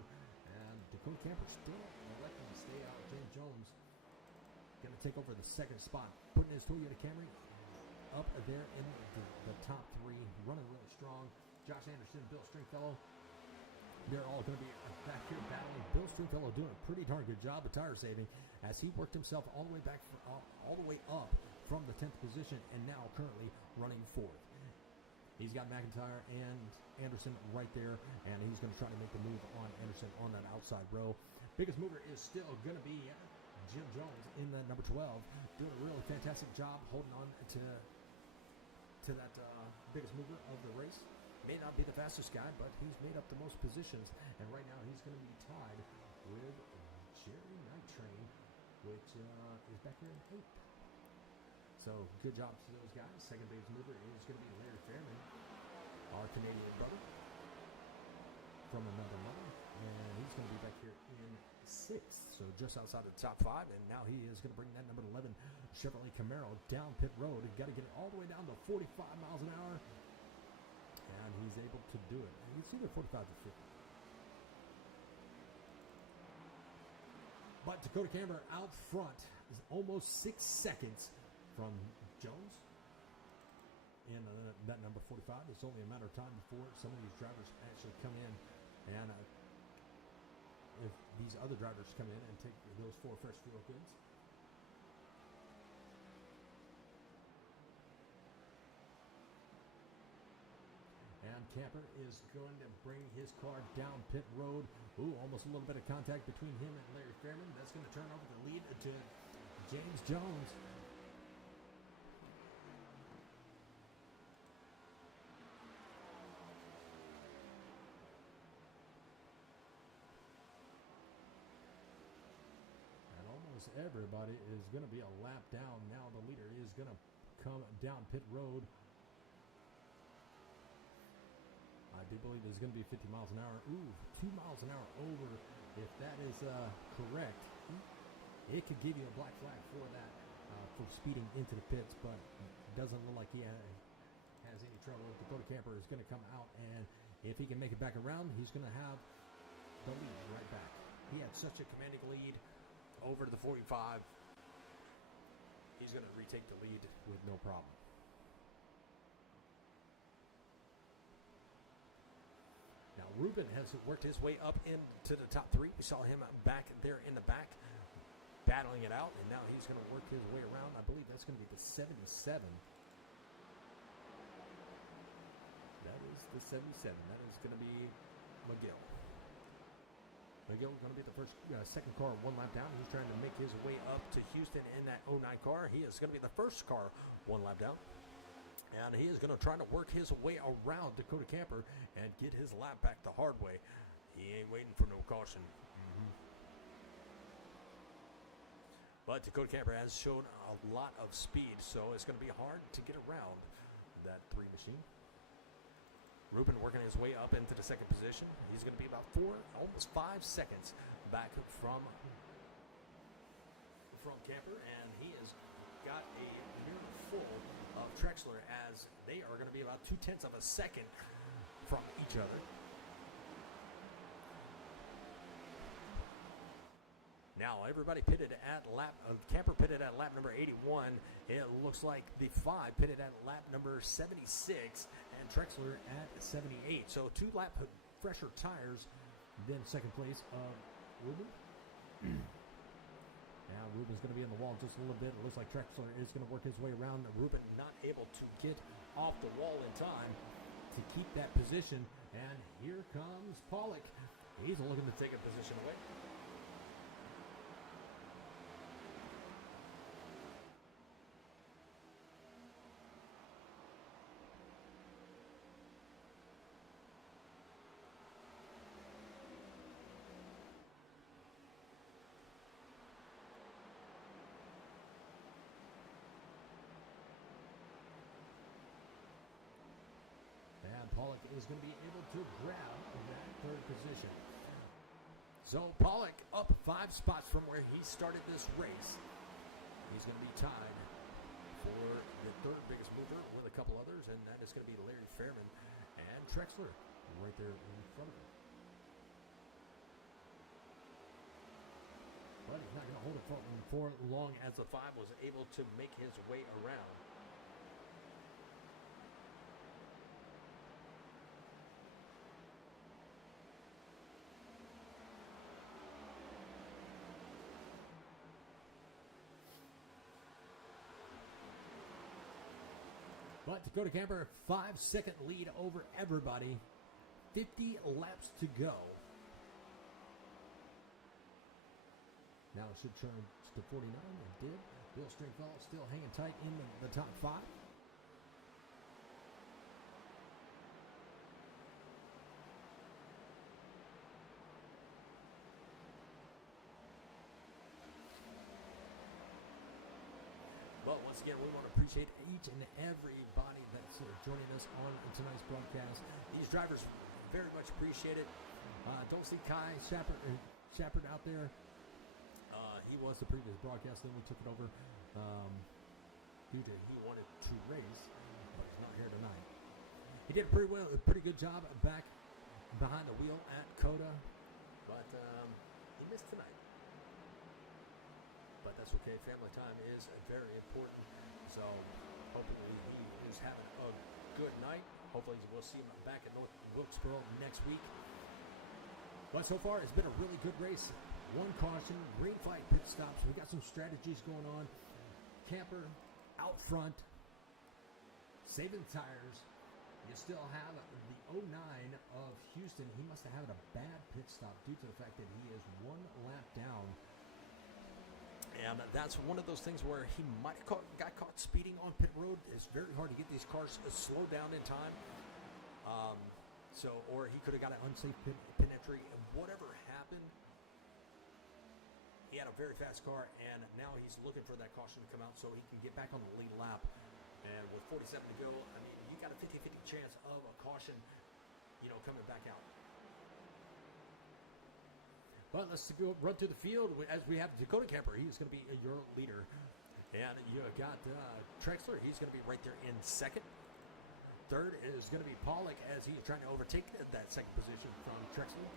And Dakota Camper still electing to stay out. James Jones going to take over the second spot, putting his Toyota Camry up there in the top three, running really strong. Josh Anderson, Bill Stringfellow, they're all going to be back here battling. Bill Stringfellow doing a pretty darn good job of tire saving as he worked himself all the way back, all the way up from the 10th position, and now currently running fourth. He's got McIntyre and Anderson right there, and he's going to try to make the move on Anderson on that outside row. Biggest mover is still going to be Jim Jones in the number 12, doing a really fantastic job holding on to that biggest mover of the race. May not be the fastest guy, but he's made up the most positions, and right now he's going to be tied with Jerry Night Train, which is back here in 8th. So good job to those guys. Second biggest mover is going to be Larry Fairman, our Canadian brother from another mother, and he's going to be back here in 6th, so just outside the top 5, and now he is going to bring that number 11 Chevrolet Camaro down pit road. He's got to get it all the way down to 45 miles an hour, and he's able to do it. And you see the 45 to 50. But Dakota Camber out front is almost 6 seconds from Jones in that number 45. It's only a matter of time before some of these drivers actually come in, and if these other drivers come in and take those 4 fresh fuel goods. And Camper is going to bring his car down pit road. Ooh, almost a little bit of contact between him and Larry Fairman. That's going to turn over the lead to James Jones. And almost everybody is going to be a lap down. Now the leader is going to come down pit road. I do believe it's going to be 50 miles an hour. Ooh, 2 miles an hour over. If that is correct, it could give you a black flag for that, for speeding into the pits, but it doesn't look like he has any trouble. Dakota Camper is going to come out, and if he can make it back around, he's going to have the lead right back. He had such a commanding lead over to the 45. He's going to retake the lead with no problem. Now, Ruben has worked his way up into the top 3. We saw him back there in the back, battling it out, and now he's going to work his way around. I believe that's going to be the 77. That is the 77. That is going to be McGill. Going to be the first, second car one lap down. He's trying to make his way up to Houston in that 09 car. He is going to be the first car one lap down. And he is going to try to work his way around Dakota Camper and get his lap back the hard way. He ain't waiting for no caution. But Dakota Camper has shown a lot of speed, so it's going to be hard to get around that 3 machine. Ruben working his way up into the second position. He's going to be about 4, almost 5 seconds back from Camper, and he has got a mirror full of Trexler as they are going to be about 0.2 of a second from each other. Now everybody pitted at Camper pitted at lap number 81. It looks like the 5 pitted at lap number 76, and Trexler at 78. So 2 lap fresher tires than second place of Ruben. Now Ruben's going to be in the wall just a little bit. It looks like Trexler is going to work his way around. Ruben not able to get off the wall in time to keep that position. And here comes Pollock. He's looking to take a position away. Pollock is going to be able to grab that third position. So Pollock up 5 spots from where he started this race. He's going to be tied for the third biggest mover with a couple others, and that is going to be Larry Fairman and Trexler right there in front of him. But he's not going to hold it for long as the 5 was able to make his way around. But Dakota Camper, 5-second lead over everybody. 50 laps to go. Now it should turn to 49. It did. Bill Stringfellow still hanging tight in the top 5. But once again, we want to appreciate each and everybody that's joining us on tonight's broadcast. These drivers very much appreciate it. Don't see Kai Shepard out there. He was the previous broadcast, then we took it over. He wanted to race, but he's not here tonight. He did a pretty good job back behind the wheel at COTA, but he missed tonight. But that's okay. Family time is very important. So hopefully he is having a good night. Hopefully we'll see him back at North Wilkesboro next week. But so far it's been a really good race. 1 caution, green flag pit stops. We got some strategies going on. Camper out front, saving tires. You still have the 09 of Houston. He must have had a bad pit stop due to the fact that he is 1 lap down. And that's one of those things where he might have got caught speeding on pit road. It's very hard to get these cars slowed down in time. Or he could have got an unsafe pit entry. And whatever happened, he had a very fast car, and now he's looking for that caution to come out so he can get back on the lead lap. And with 47 to go, I mean, you got a 50-50 chance of a caution, coming back out. But let's go run through the field as we have Dakota Camper. He's going to be your leader. And you got Trexler. He's going to be right there in second. Third is going to be Pollock as he's trying to overtake that second position from Trexler.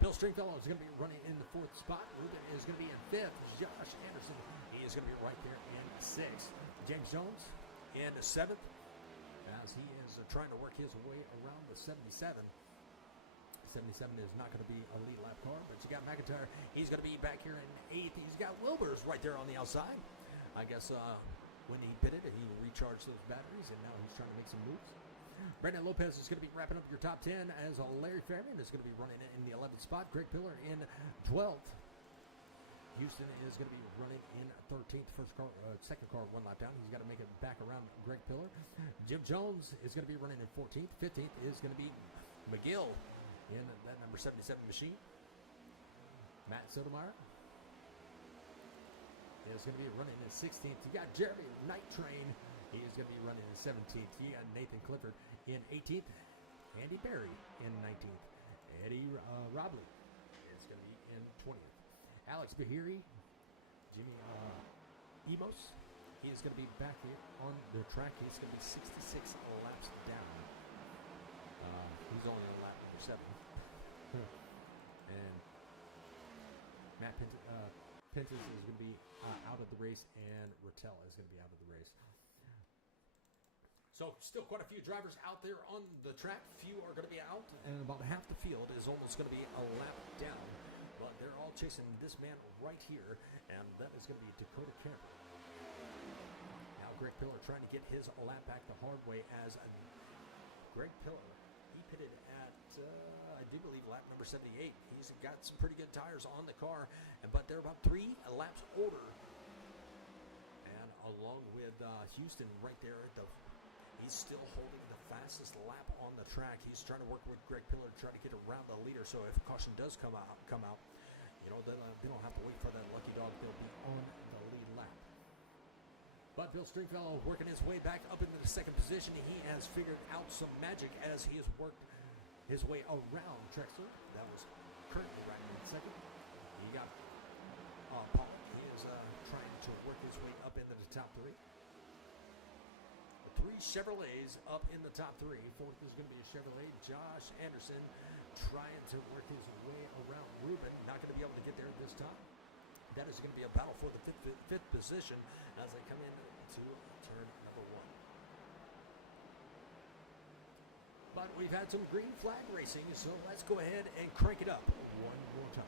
Bill Stringfellow is going to be running in the 4th spot. Ruben is going to be in 5th. Josh Anderson, he is going to be right there in 6th. James Jones in 7th as he is trying to work his way around the 77. 77 is not going to be a lead lap car, but you got McIntyre. He's going to be back here in 8th. He's got Wilbers right there on the outside. I guess when he pitted, he recharged those batteries, and now he's trying to make some moves. Brandon Lopez is going to be wrapping up your top 10 as Larry Fairman is going to be running in the 11th spot. Greg Pillar in 12th. Houston is going to be running in 13th. Second car, 1 lap down. He's got to make it back around Greg Pillar. Jim Jones is going to be running in 14th. 15th is going to be McGill in that number 77 machine. Matt Sotomayor is going to be running in 16th. You got Jeremy Night Train. He is going to be running in 17th. You got Nathan Clifford in 18th. Andy Berry in 19th. Eddie Robley is going to be in 20th. Alex Bahiri, Jimmy Emos, he is going to be back here on the track. He's going to be 66 laps down. He's only on lap number 7. And Matt Pintus is going to be out of the race, and Rattel is going to be out of the race. So still quite a few drivers out there on the track. Few are going to be out, and about half the field is almost going to be a lap down. But they're all chasing this man right here, and that is going to be Dakota Camper. Now Greg Pillar trying to get his lap back the hard way as Greg Pillar, he pitted at, I do believe, lap number 78. He's got some pretty good tires on the car, but they're about 3 laps older. And along with Houston right there at the, he's still holding the fastest lap on the track. He's trying to work with Greg Pillar to try to get around the leader. So if caution does come out, you know, they don't have to wait for that lucky dog. They'll be on the lead lap. But Bill Stringfellow working his way back up into the second position. He has figured out some magic as he has worked his way around Trexler. That was currently right in second. You got Paul. He is trying to work his way up into the top 3. 3 Chevrolets up in the top 3. Fourth is going to be a Chevrolet. Josh Anderson trying to work his way around Ruben. Not going to be able to get there this time. That is going to be a battle for the fifth position as they come into turn number 1. But we've had some green flag racing, so let's go ahead and crank it up one more time.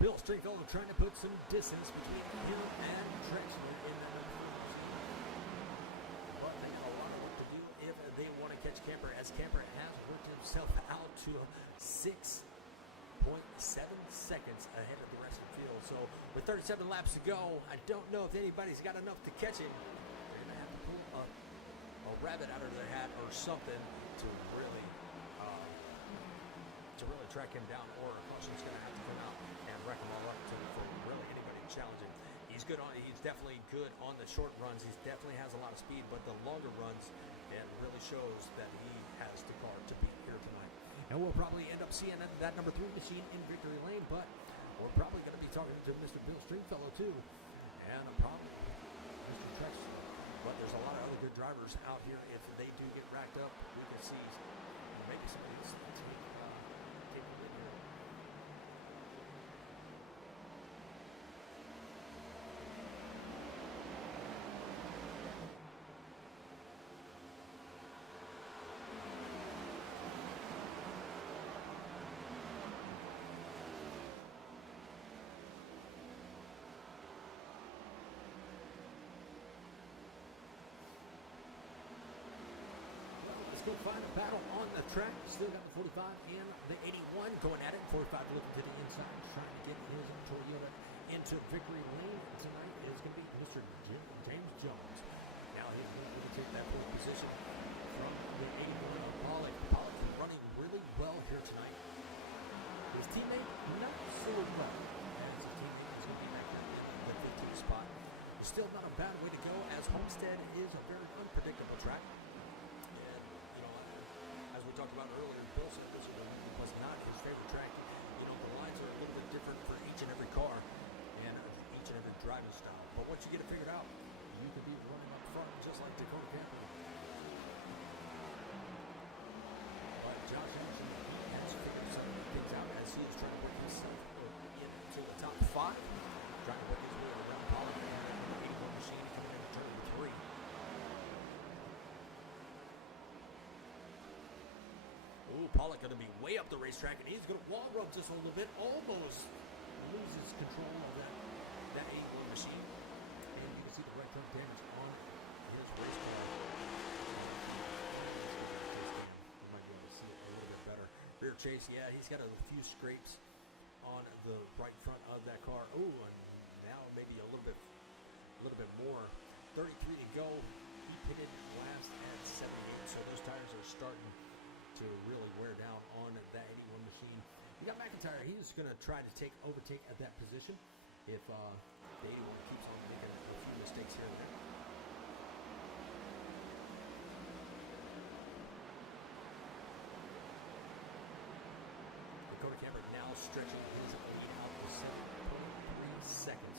Bill Stringfellow trying to put some distance between him and Trexler in that position. But they got a lot of work to do if they want to catch Camper, as Camper has worked himself out to 6.7 seconds ahead of the rest of the field. So with 37 laps to go, I don't know if anybody's got enough to catch him. They're going to have to pull a rabbit out of their hat or something to really track him down, or a caution's going to have to come out and wreck them all up for really anybody to challenge him. He's good on. He's definitely good on the short runs. He definitely has a lot of speed, but the longer runs, it really shows that he has the car to beat here tonight. And we'll probably end up seeing that number 3 machine in victory lane, but we're probably going to be talking to Mr. Bill Stringfellow too, and probably Mr. Trexler. But there's a lot of other good drivers out here. If they do get racked up, we can see maybe some of these. final battle on the track. Still got the 45 and the 81 going at it. 45 looking to the inside, trying to get his Toyota into victory lane. Tonight is going to be Mr. James Jones. Now he's going to take that pole position from the 81 of Pollock. Pollock running really well here tonight. His teammate, not so well. As his teammate is going to be back down in the 15th spot. Still not a bad way to go, as Homestead is a very unpredictable track. And, you know, as we talked about earlier, Bill said this was not his favorite track. You know, the lines are a little bit different for each and every car and each and every driving style. But once you get it figured out, you could be running up front just like Dakota Camper. But Josh Anderson, he has figured some of the things out as he is trying to work himself into the top 5, trying to work his way around Pollock. Machine coming in turn number 3. Oh, Pollock going to be way up the racetrack, and he's going to wall rub just a little bit. Almost loses control of that 81 machine. And you can see the right front damage on his race car. You might be able to see it a little bit better. Rear chase, yeah, he's got a few scrapes on the right front of that car. Oh, and now maybe a little bit more. 33 to go. He pitted last at 78, so those tires are starting to really wear down on that 81 machine. You got McIntyre. He's going to try to overtake at that position if the 81 keeps on making a few mistakes here and there. Dakota Camper now stretching his lead out to 7.3 seconds.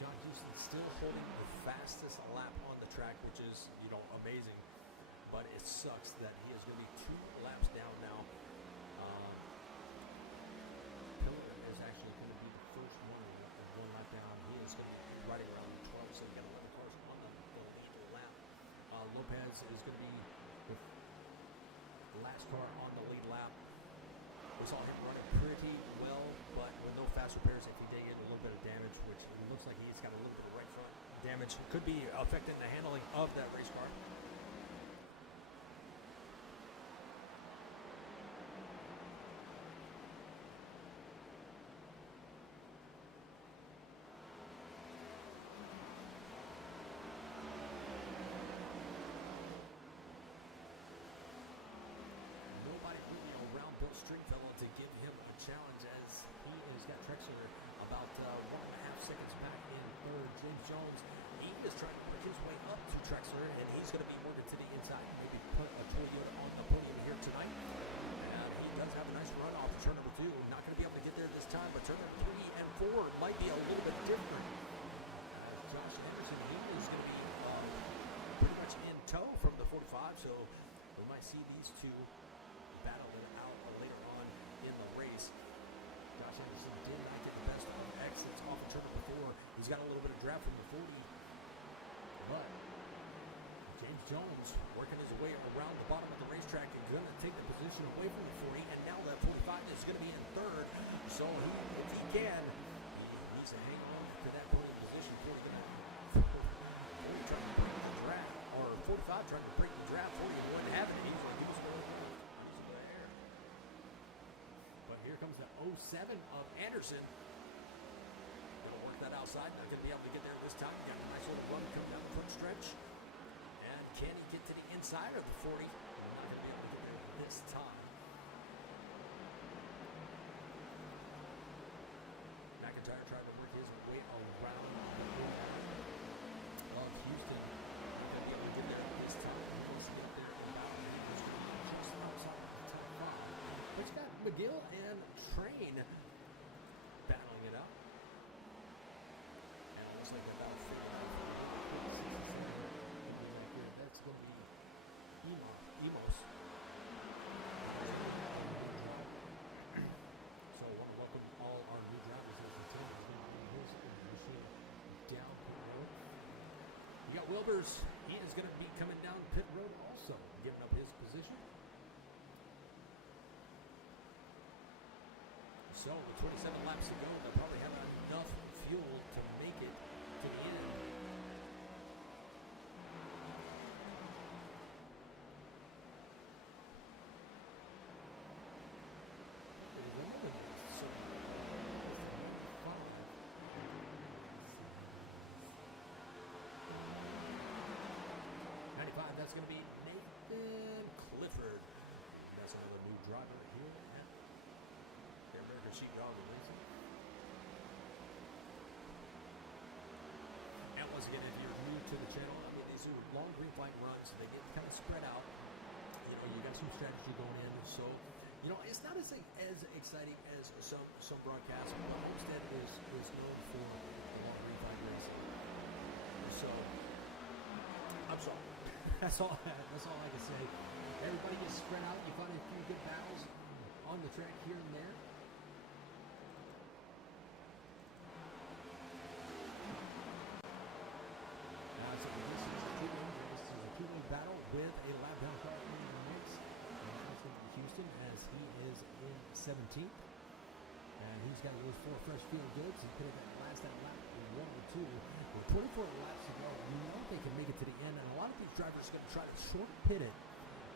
John Houston still holding the fastest lap on the track, which is, you know, amazing. But it sucks that he is going to be 2 laps down now. Pillar is actually going to be the first one lap down. He is going to be riding around 12, so we got 11 cars on the lead lap. Lopez is going to be the last car on the lead lap. We saw him running pretty well, but with no fast repairs, if he did get a little bit of damage, which looks like he's got a little bit of right front damage, could be affecting the handling of that race car. Stringfellow to give him a challenge, as he has got Trexler about 1.5 seconds back in third. James Jones, he is trying to work his way up to Trexler, and he's going to be working to the inside, maybe put a Toyota on the podium here tonight. And he does have a nice run off turn number 2. Not going to be able to get there this time, but turn number 3 and 4 might be a little bit different. Josh Anderson, he is going to be pretty much in tow from the 45, so we might see these two battle it out later on in the race. Josh Anderson did not get the best of exits off of turn number 4. He's got a little bit of draft from the 40, but James Jones working his way around the bottom of the racetrack and going to take the position away from the 40, and now that 45 is going to be in third, so if he can, he needs to hang on to that podium position. 40 trying to break the draft, or 45 trying to break the draft. 40 wouldn't have it. He was here comes the 07 of Anderson. Going to work that outside. Not going to be able to get there this time. Got a nice little run coming down the front stretch. And can he get to the inside of the 40? Not going to be able to get there this time. McIntyre tried to work his way around the corner of Houston. Not going to be able to get there this time. He's get there about just outside of the top 5. But you got McGill and Train battling it out. And it looks like about 4. That's going to be Emos. So I want to welcome all our new drivers here from Tim. He's going to bring his machine down pit road. You got Wilbers. He is going to be coming down pit road also, giving up his position. So with 27 laps to go, they'll probably have enough fuel to make it to the end. these are long green flag runs. They get kind of spread out. You got some strategy going in. So, it's not as exciting as some broadcasts. But Homestead is known for the long green flag racing. So, I'm sorry. That's all I can say. Everybody gets spread out. You find a few good battles on the track here and there. Now this is a two-lane battle with a lap down car in the mix. Houston, as he is in 17th. And he's got those 4 fresh fuel goods. He could have lap in 1 or 2. With 24 laps to go, they can make it to the end. And a lot of these drivers are going to try to short pit it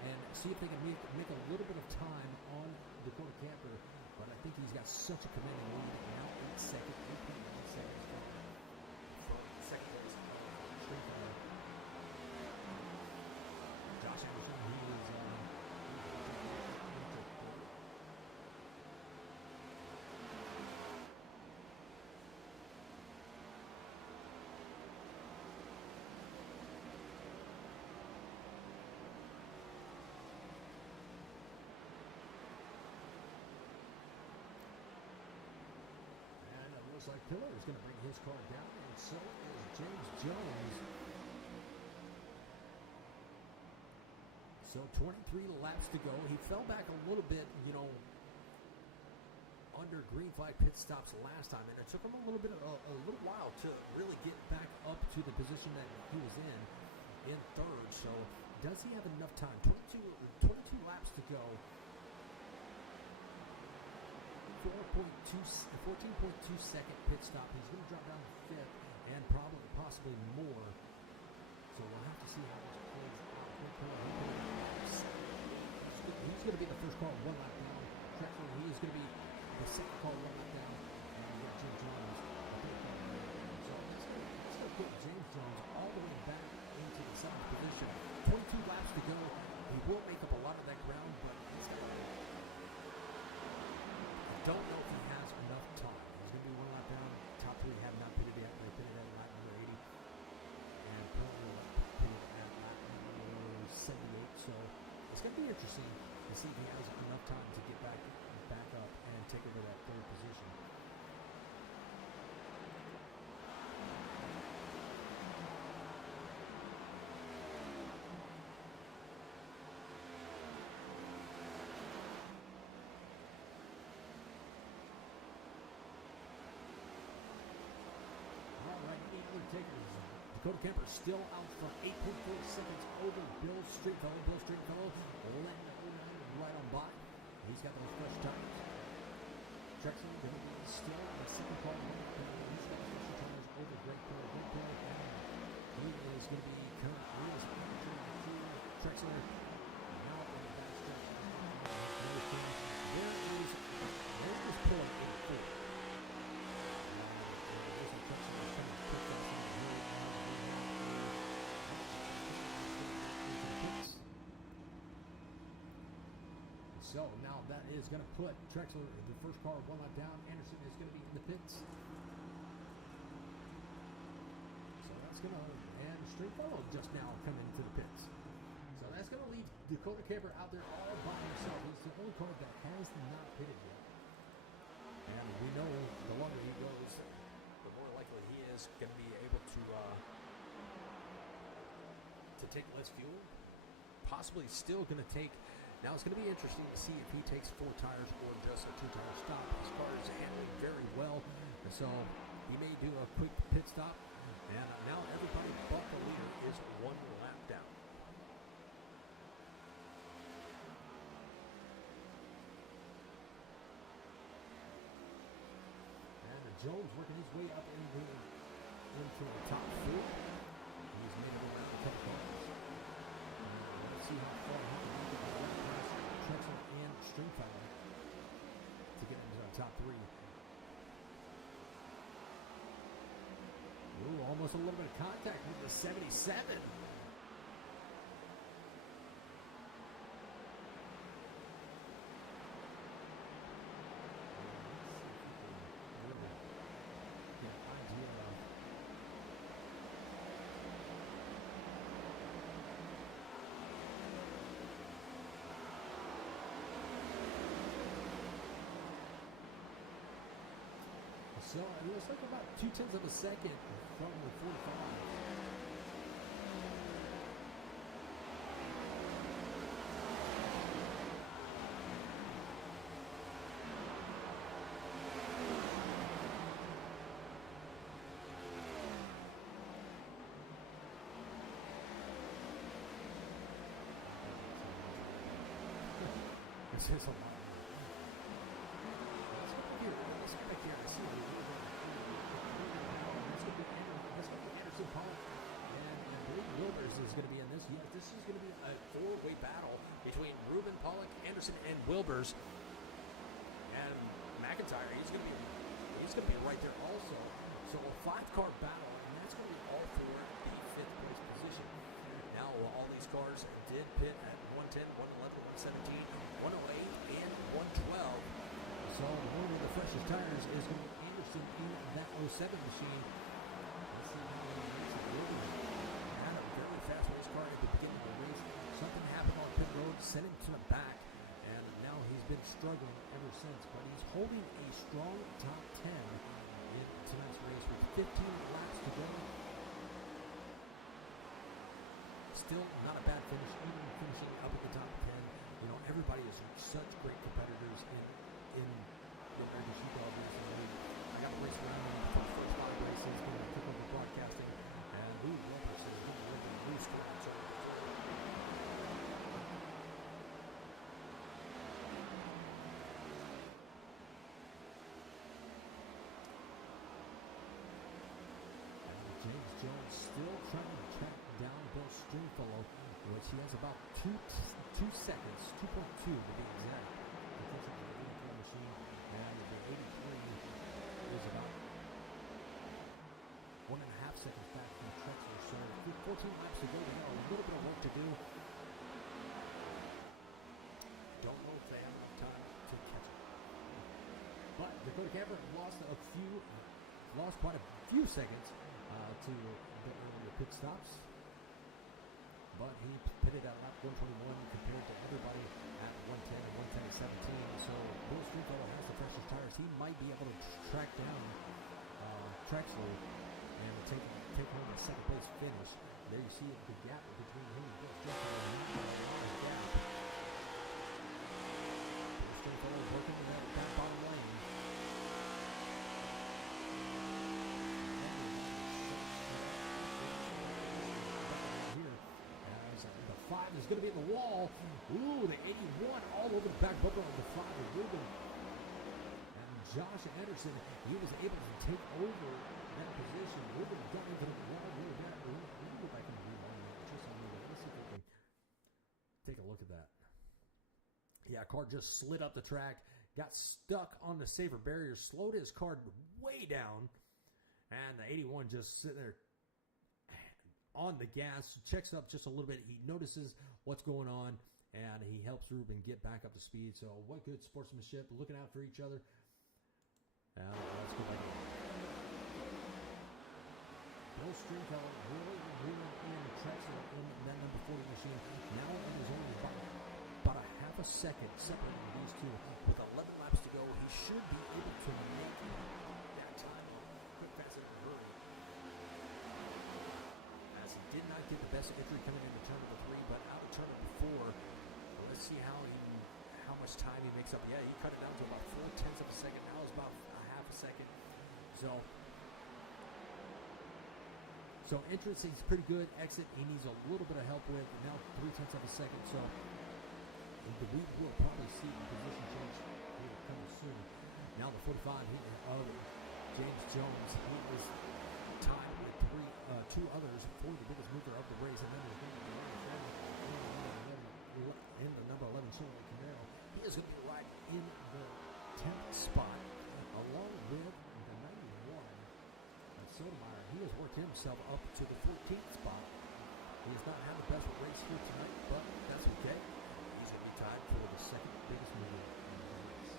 and see if they can make a little bit of time on Dakota Camper. But I think he's got such a commanding lead. Now 8 seconds, 8.1 seconds from second place of Street Fighter. Josh Anderson, he is like Pillar is going to bring his car down, and so is James Jones. So 23 laps to go. He fell back a little bit, under green flag pit stops last time, and it took him a little while to really get back up to the position that he was in third. So does he have enough time? 22 laps to go. 14.2 second pit stop. He's going to drop down to 5th and possibly more. So we'll have to see how this plays out. He's going to be the first car 1 lap down. Trexler, he is going to be the second car 1 lap down. And we got James Jones. So that's going to put James Jones all the way back into the 7th position. 22 laps to go. He will make up a lot of that ground, but he's going to don't know if he has enough time. He's going to be 1 lap down. Top 3 have not pitted yet. They pitted at lap number 80. And currently pitted at lap number 78. So it's going to be interesting to see if he has enough time to get back up and take over that 3rd position. Takers. Dakota Camper still out for 8.4 seconds over Bill Stringfellow. Bill Stringfellow letting right on by. He's got those fresh tires. Drexler going to be still on the second car. He's got the fresh tires over Greg Pillar. Greg Pillar, he is going to be currently Drexler now in the back stretch. Where's this Pillar in 4th? So now that is going to put Trexler, the first car, 1 lap down. Anderson is going to be in the pits. So that's going to, and Stringfellow just now coming into the pits. So that's going to leave Dakota Camper out there all by himself. He's the only car that has not pitted yet. And we know the longer he goes, the more likely he is going to be able to take less fuel. Possibly still going to take. Now it's going to be interesting to see if he takes 4 tires or just a 2-tire stop. His car is handling very well, and so he may do a quick pit stop. And now everybody but the leader is 1 lap down. And Jones working his way up into the top 4. He's made it around a couple cars. Let's see how far he can make it. Trexler and Stringfellow to get into the top 3. Ooh, almost a little bit of contact with the 77. So it looks like about 0.2 of a second from the 45. This is a lot. Let's go back here. I see Let's go to Anderson Pollock. And I believe Wilbers is going to be in this. Yes, this is going to be a four-way battle between Ruben, Pollock, Anderson, and Wilbers. And McIntyre, he's going to be right there also. So a 5-car battle, and that's going to be all for the 5th place position. Now all these cars did pit at 110, 111, 117, 108, and 112. So one of the freshest tires is going to be Anderson in that 07 machine. Let's see how he makes it. Wilbers had a very fast race car at the beginning of the race. Something happened on pit road, sent him to the back, and now he's been struggling ever since. But he's holding a strong top 10 in tonight's race with 15 laps to go. Still not a bad finish, even finishing up at the top 10. You know, everybody is such great competitors in the SheepDog racing league. I got to race around for the first 5 races, going to pick over broadcasting, and Lou Wilbers is going to live in loose ground. So James Jones still trying to track down Bill Stringfellow, which he has about 2 seconds, 2.2 to be exact, to catch up to the 84 machine, and the 83 is about 1.5 seconds back from Trexler. So 14 laps to go. We got a little bit of work to do. Don't know if they have enough time to catch up. But Dakota Camper lost quite a few seconds to the earlier pit stops. But he pitted at lap 121 compared to everybody at 110 and 110.17. So Bill Stringfellow has the freshest tires. He might be able to track down Trexler and take home a second place finish. There you see the gap between him and Bill Stringfellow. Not a large gap. Bill Stringfellow working in that bottom lane. The 5 is going to be in the wall. Ooh, the 81 all over the back bumper of the 5 of Ruben. And Josh Anderson, he was able to take over that position. Ruben got into the wall really bad. Let me go back and rewind that just a little bit. Let's see if we can take a look at that. Yeah, car just slid up the track, got stuck on the safer barrier, slowed his car way down, and the 81 just sitting there on the gas, checks up just a little bit. He notices what's going on, and he helps Ruben get back up to speed. So what good sportsmanship, looking out for each other. Now, let's go back in. Bill Stringfellow really in Trexler in that number 40 machine. Now it is only about a half a second separating these two. With 11 laps to go, he should be able to make that time quick, fast, and hurry. As he did not get the best entry coming into turn number 3, but out of turn number 4. Let's see how much time he makes up. Yeah, he cut it down to about 0.4 of a second. Now it's about a half a second. So entrance, he's pretty good. Exit, he needs a little bit of help with. And now 0.3 of a second. So we will probably see the position change here coming soon. Now the 45 of James Jones. He is tied with 2 others for the biggest mover of the race, and then there's going to be in the number 11 Chevrolet Camaro. He is going to be right in the 10th spot, along with the 91 Sotomayor. He has worked himself up to the 14th spot. He has not had the best race here tonight, but that's okay. He's going to be tied for the second biggest mover in the race.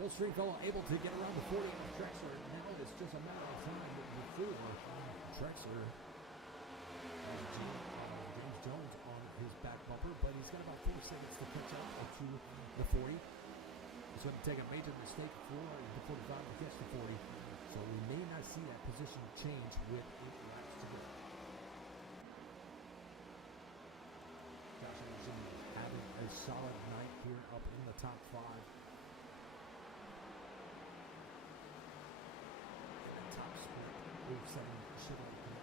Bill Stringfellow able to get around the 40 on Trexler. Now it's just a matter of time before Trexler has James Jones on his back bumper, but he's got about 4 seconds to catch up to the 40. It's going to take a major mistake for the 45 to catch the 40. So So we may not see that position change with 8 laps to go. Josh Anderson having a solid night here up in the top 5. And the top split, 07 Chevrolet.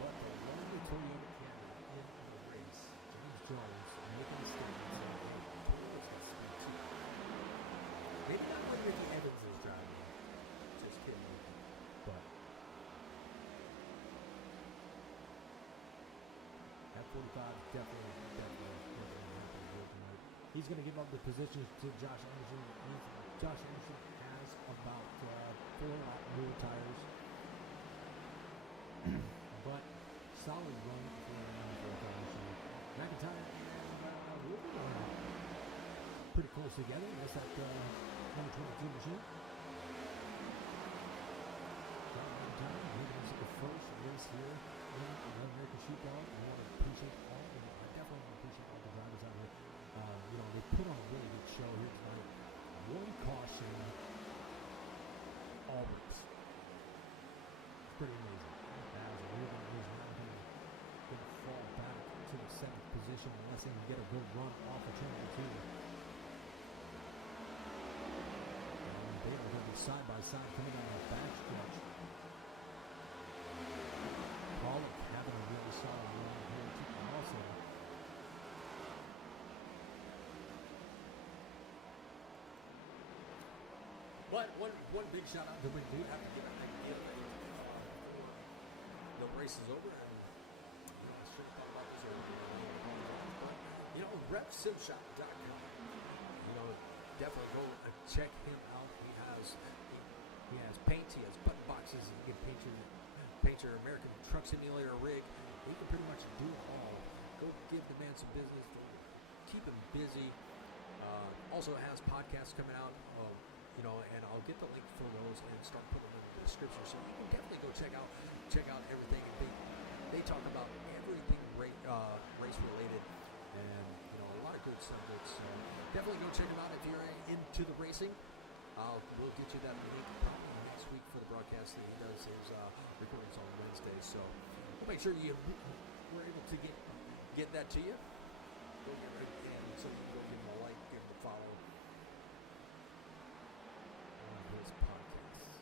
But the lonely Toyota Camry in the race, James Jones making a statement saying, hey, Toyota's got speed too. Maybe not when Ricky Evans is driving. Just kidding. But at 45, definitely happy here tonight. He's going to give up the position to Josh Anderson. Josh Anderson has about 4 lap new tires. But solid run for McIntyre and Wilbur pretty close together. That's that number 22 machine. John McIntyre moving us the first race here in the American SheepDog. I want to appreciate all of them. I definitely want to appreciate all the drivers out here. They put on a really good show here tonight. One caution, all race. It's pretty amazing. As Leon is now going to fall back to the 7th position unless they can get a good run off of turn 2. And they are going to be side by side coming down the back stretch. Pollock having a really solid run here also. But one big shout out that we do have to give an idea before the race is over. And I should have thought about this earlier. But repsimshop.com. Definitely go and check him out. He has paint. He has button boxes. He can paint your American Truck Simulator rig. He can pretty much do it all. Go give the man some business. Keep him busy. Also has podcasts coming out. And I'll get the link for those and start putting them in the description. So you can definitely go check out everything. And they talk about everything race related, and a lot of good subjects. So definitely go check them out if you're into the racing. We'll get you that link probably next week for the broadcast that he does his recordings on Wednesdays. So we'll make sure we're able to get that to you. Go give it, and so you can go give him a like, give him a follow. His podcast.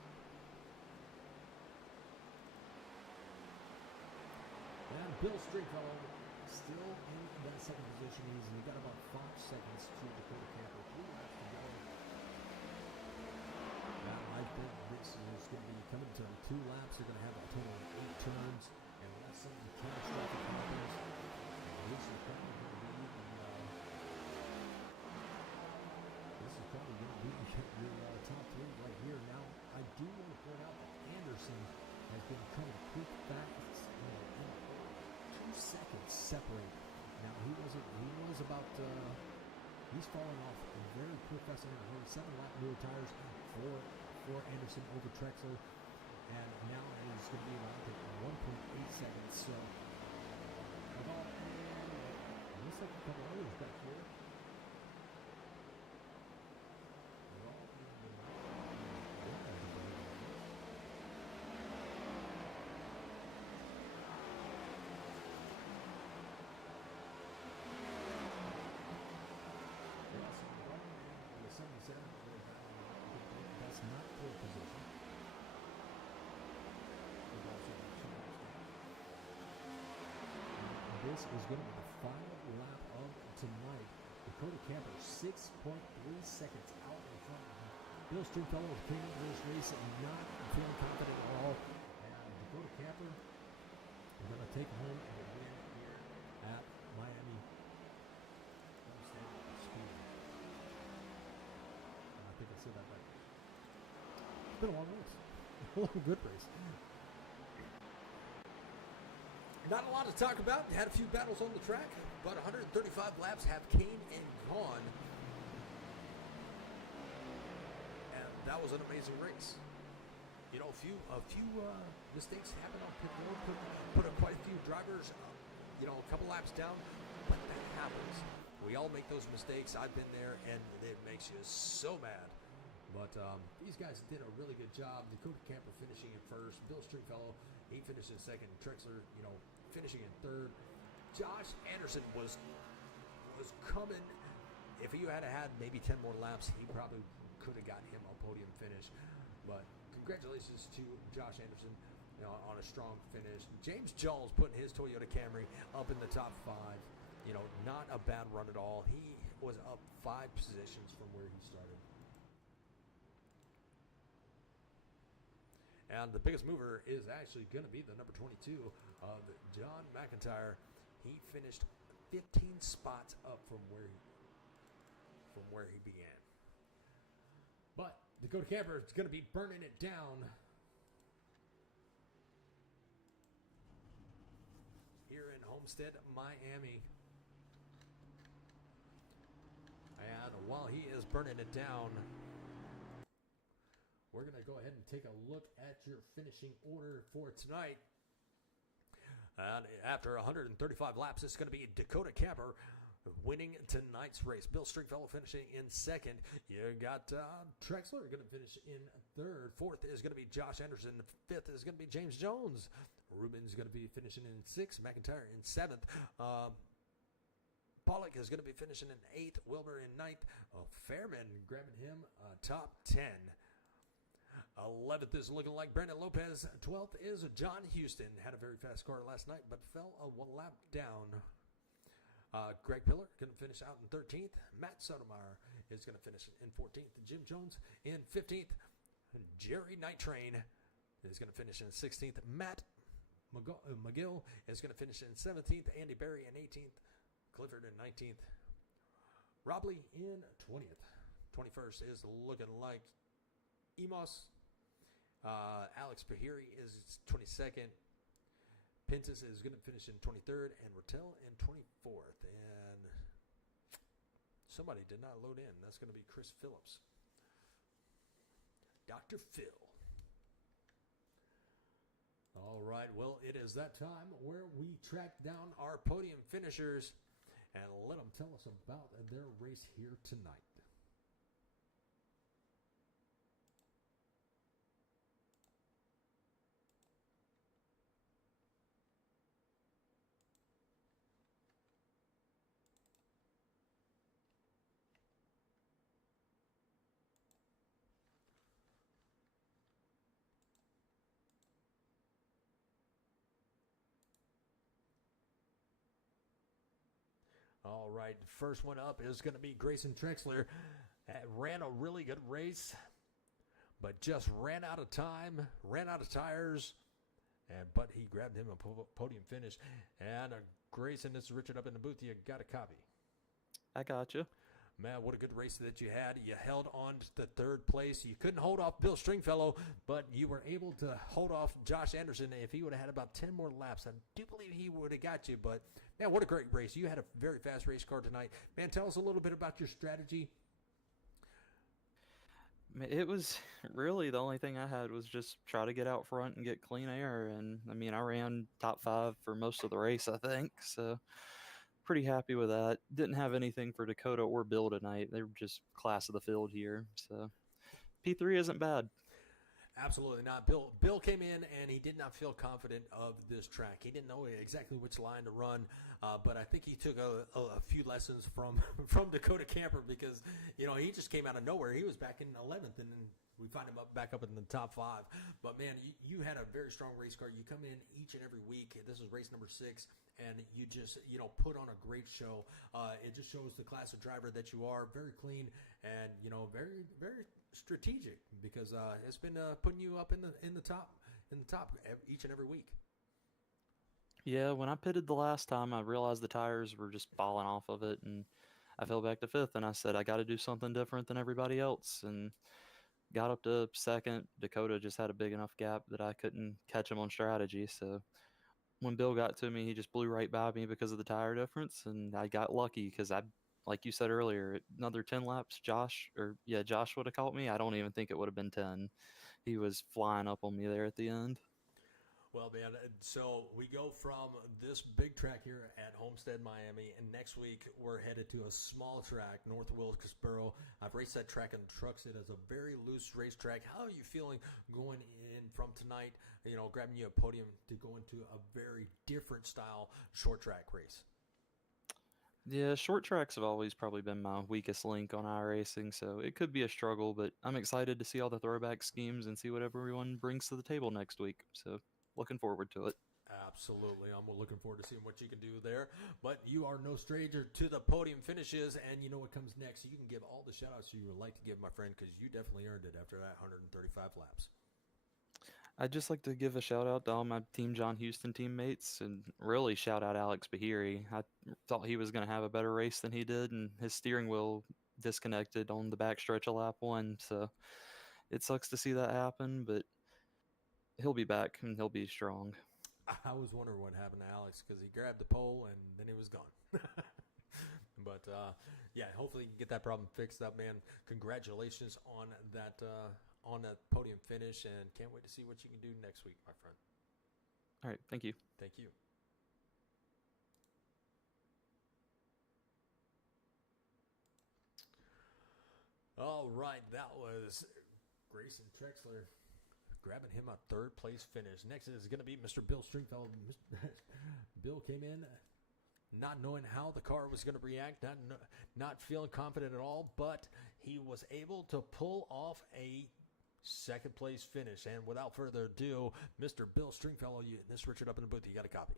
And Bill Stringfellow still in that 2nd position. He's got about 5 seconds to Dakota Camper. 3 laps to go. Now I think this is going to be coming to 2 laps. They're going to have a total of 8 turns, and unless something catastrophic happens, this is probably going to be your top 3 right here. Now, I do want to point out that Anderson has been coming quick back, 2 seconds separate. Now, he's falling off very quick fast. 7 lap newer tires for Anderson over Trexler. And now it's going to be around 1.8 seconds. So, looks like a couple others back here. That's not pole position. This is going to be the final lap of tonight. Dakota Camper 6.3 seconds out in front of him. Bill Stringfellow came into this race and not feeling confident at all. And Dakota Camper is going to take home a win here at Miami Homestead Speedway. I think I said that right. It's been a long race. A good race. Not a lot to talk about. Had a few battles on the track, but 135 laps have came and gone. And that was an amazing race. A few mistakes happened on pit road. Put quite a few drivers, a couple laps down, but that happens. We all make those mistakes. I've been there, and it makes you so mad. But these guys did a really good job. Dakota Camper finishing in first. Bill Stringfellow, he finished in second. Trexler, finishing in third. Josh Anderson was coming. If he had had maybe 10 more laps, he probably could have got him a podium finish. But congratulations to Josh Anderson on a strong finish. James Jones putting his Toyota Camry up in the top 5. Not a bad run at all. He was up 5 positions from where he started. And the biggest mover is actually going to be the number 22 of John McIntyre. He finished 15 spots up from where he began. But Dakota Camper is going to be burning it down here in Homestead, Miami. And while he is burning it down, we're going to go ahead and take a look at your finishing order for tonight. And after 135 laps, it's going to be Dakota Camper winning tonight's race. Bill Stringfellow finishing in second. You got Trexler going to finish in third. Fourth is going to be Josh Anderson. Fifth is going to be James Jones. Rubin's going to be finishing in sixth. McIntyre in seventh. Pollock is going to be finishing in eighth. Wilbur in ninth. Fairman grabbing him top 10. 11th is looking like Brandon Lopez. 12th is John Houston. Had a very fast car last night, but fell a lap down. Greg Pillar going to finish out in 13th. Matt Sotomayor is going to finish in 14th. Jim Jones in 15th. Jerry Night Train is going to finish in 16th. Matt McGill is going to finish in 17th. Andy Berry in 18th. Clifford in 19th. Robley in 20th. 21st is looking like Emos. Alex Pahiri is 22nd. Pintus is going to finish in 23rd, and Rattel in 24th. And somebody did not load in. That's going to be Chris Phillips. Dr. Phil. All right, well, it is that time where we track down our podium finishers and let them tell us about their race here tonight. All right, first one up is going to be Grayson Trexler. Ran a really good race, but just ran out of time, ran out of tires, but he grabbed him a podium finish. And Grayson, this is Richard up in the booth. You got a copy. I got you. Man, what a good race that you had. You held on to the third place. You couldn't hold off Bill Stringfellow, but you were able to hold off Josh Anderson. If he would have had about 10 more laps, I do believe he would have got you. But, man, what a great race. You had a very fast race car tonight. Man, tell us a little bit about your strategy. It was really the only thing I had was just try to get out front and get clean air. And, I mean, I ran top 5 for most of the race, I think. So, pretty happy with that. Didn't have anything for Dakota or Bill tonight. They were just class of the field here. So P3 isn't bad. Absolutely not. Bill came in and he did not feel confident of this track. He didn't know exactly which line to run, but I think he took a few lessons from Dakota Camper because, he just came out of nowhere. He was back in 11th, and we find him back up in the top 5. But, man, you had a very strong race car. You come in each and every week. This is race number 6. And you just, put on a great show. It just shows the class of driver that you are. Very clean and, very, very strategic because it's been putting you up in the top each and every week. Yeah, when I pitted the last time, I realized the tires were just falling off of it, and I fell back to 5th, and I said, I got to do something different than everybody else, and got up to 2nd. Dakota just had a big enough gap that I couldn't catch him on strategy, so when Bill got to me, he just blew right by me because of the tire difference, and I got lucky because like you said earlier, another 10 laps, Josh would have caught me. I don't even think it would have been 10. He was flying up on me there at the end. Well, man, so we go from this big track here at Homestead Miami, and next week we're headed to a small track, North Wilkesboro. I've raced that track in trucks. It is a very loose racetrack. How are you feeling going in from tonight, grabbing you a podium to go into a very different style short track race? Yeah, short tracks have always probably been my weakest link on iRacing, so it could be a struggle, but I'm excited to see all the throwback schemes and see what everyone brings to the table next week. So looking forward to it. Absolutely. I'm looking forward to seeing what you can do there. But you are no stranger to the podium finishes, and you know what comes next. You can give all the shout-outs you would like to give, my friend, because you definitely earned it after that 135 laps. I'd just like to give a shout out to all my Team John Houston teammates and really shout out Alex Bahiri. I thought he was going to have a better race than he did, and his steering wheel disconnected on the backstretch of lap 1. So it sucks to see that happen, but he'll be back and he'll be strong. I was wondering what happened to Alex because he grabbed the pole and then he was gone. But, yeah, hopefully you can get that problem fixed up, man. Congratulations on that podium finish, and can't wait to see what you can do next week, my friend. All right, thank you. Thank you. All right, that was Grayson Trexler grabbing him a third-place finish. Next is going to be Mr. Bill Stringfellow. Bill came in not knowing how the car was going to react, not feeling confident at all, but he was able to pull off a second-place finish. And without further ado, Mr. Bill Stringfellow, this is Richard up in the booth. You got a copy?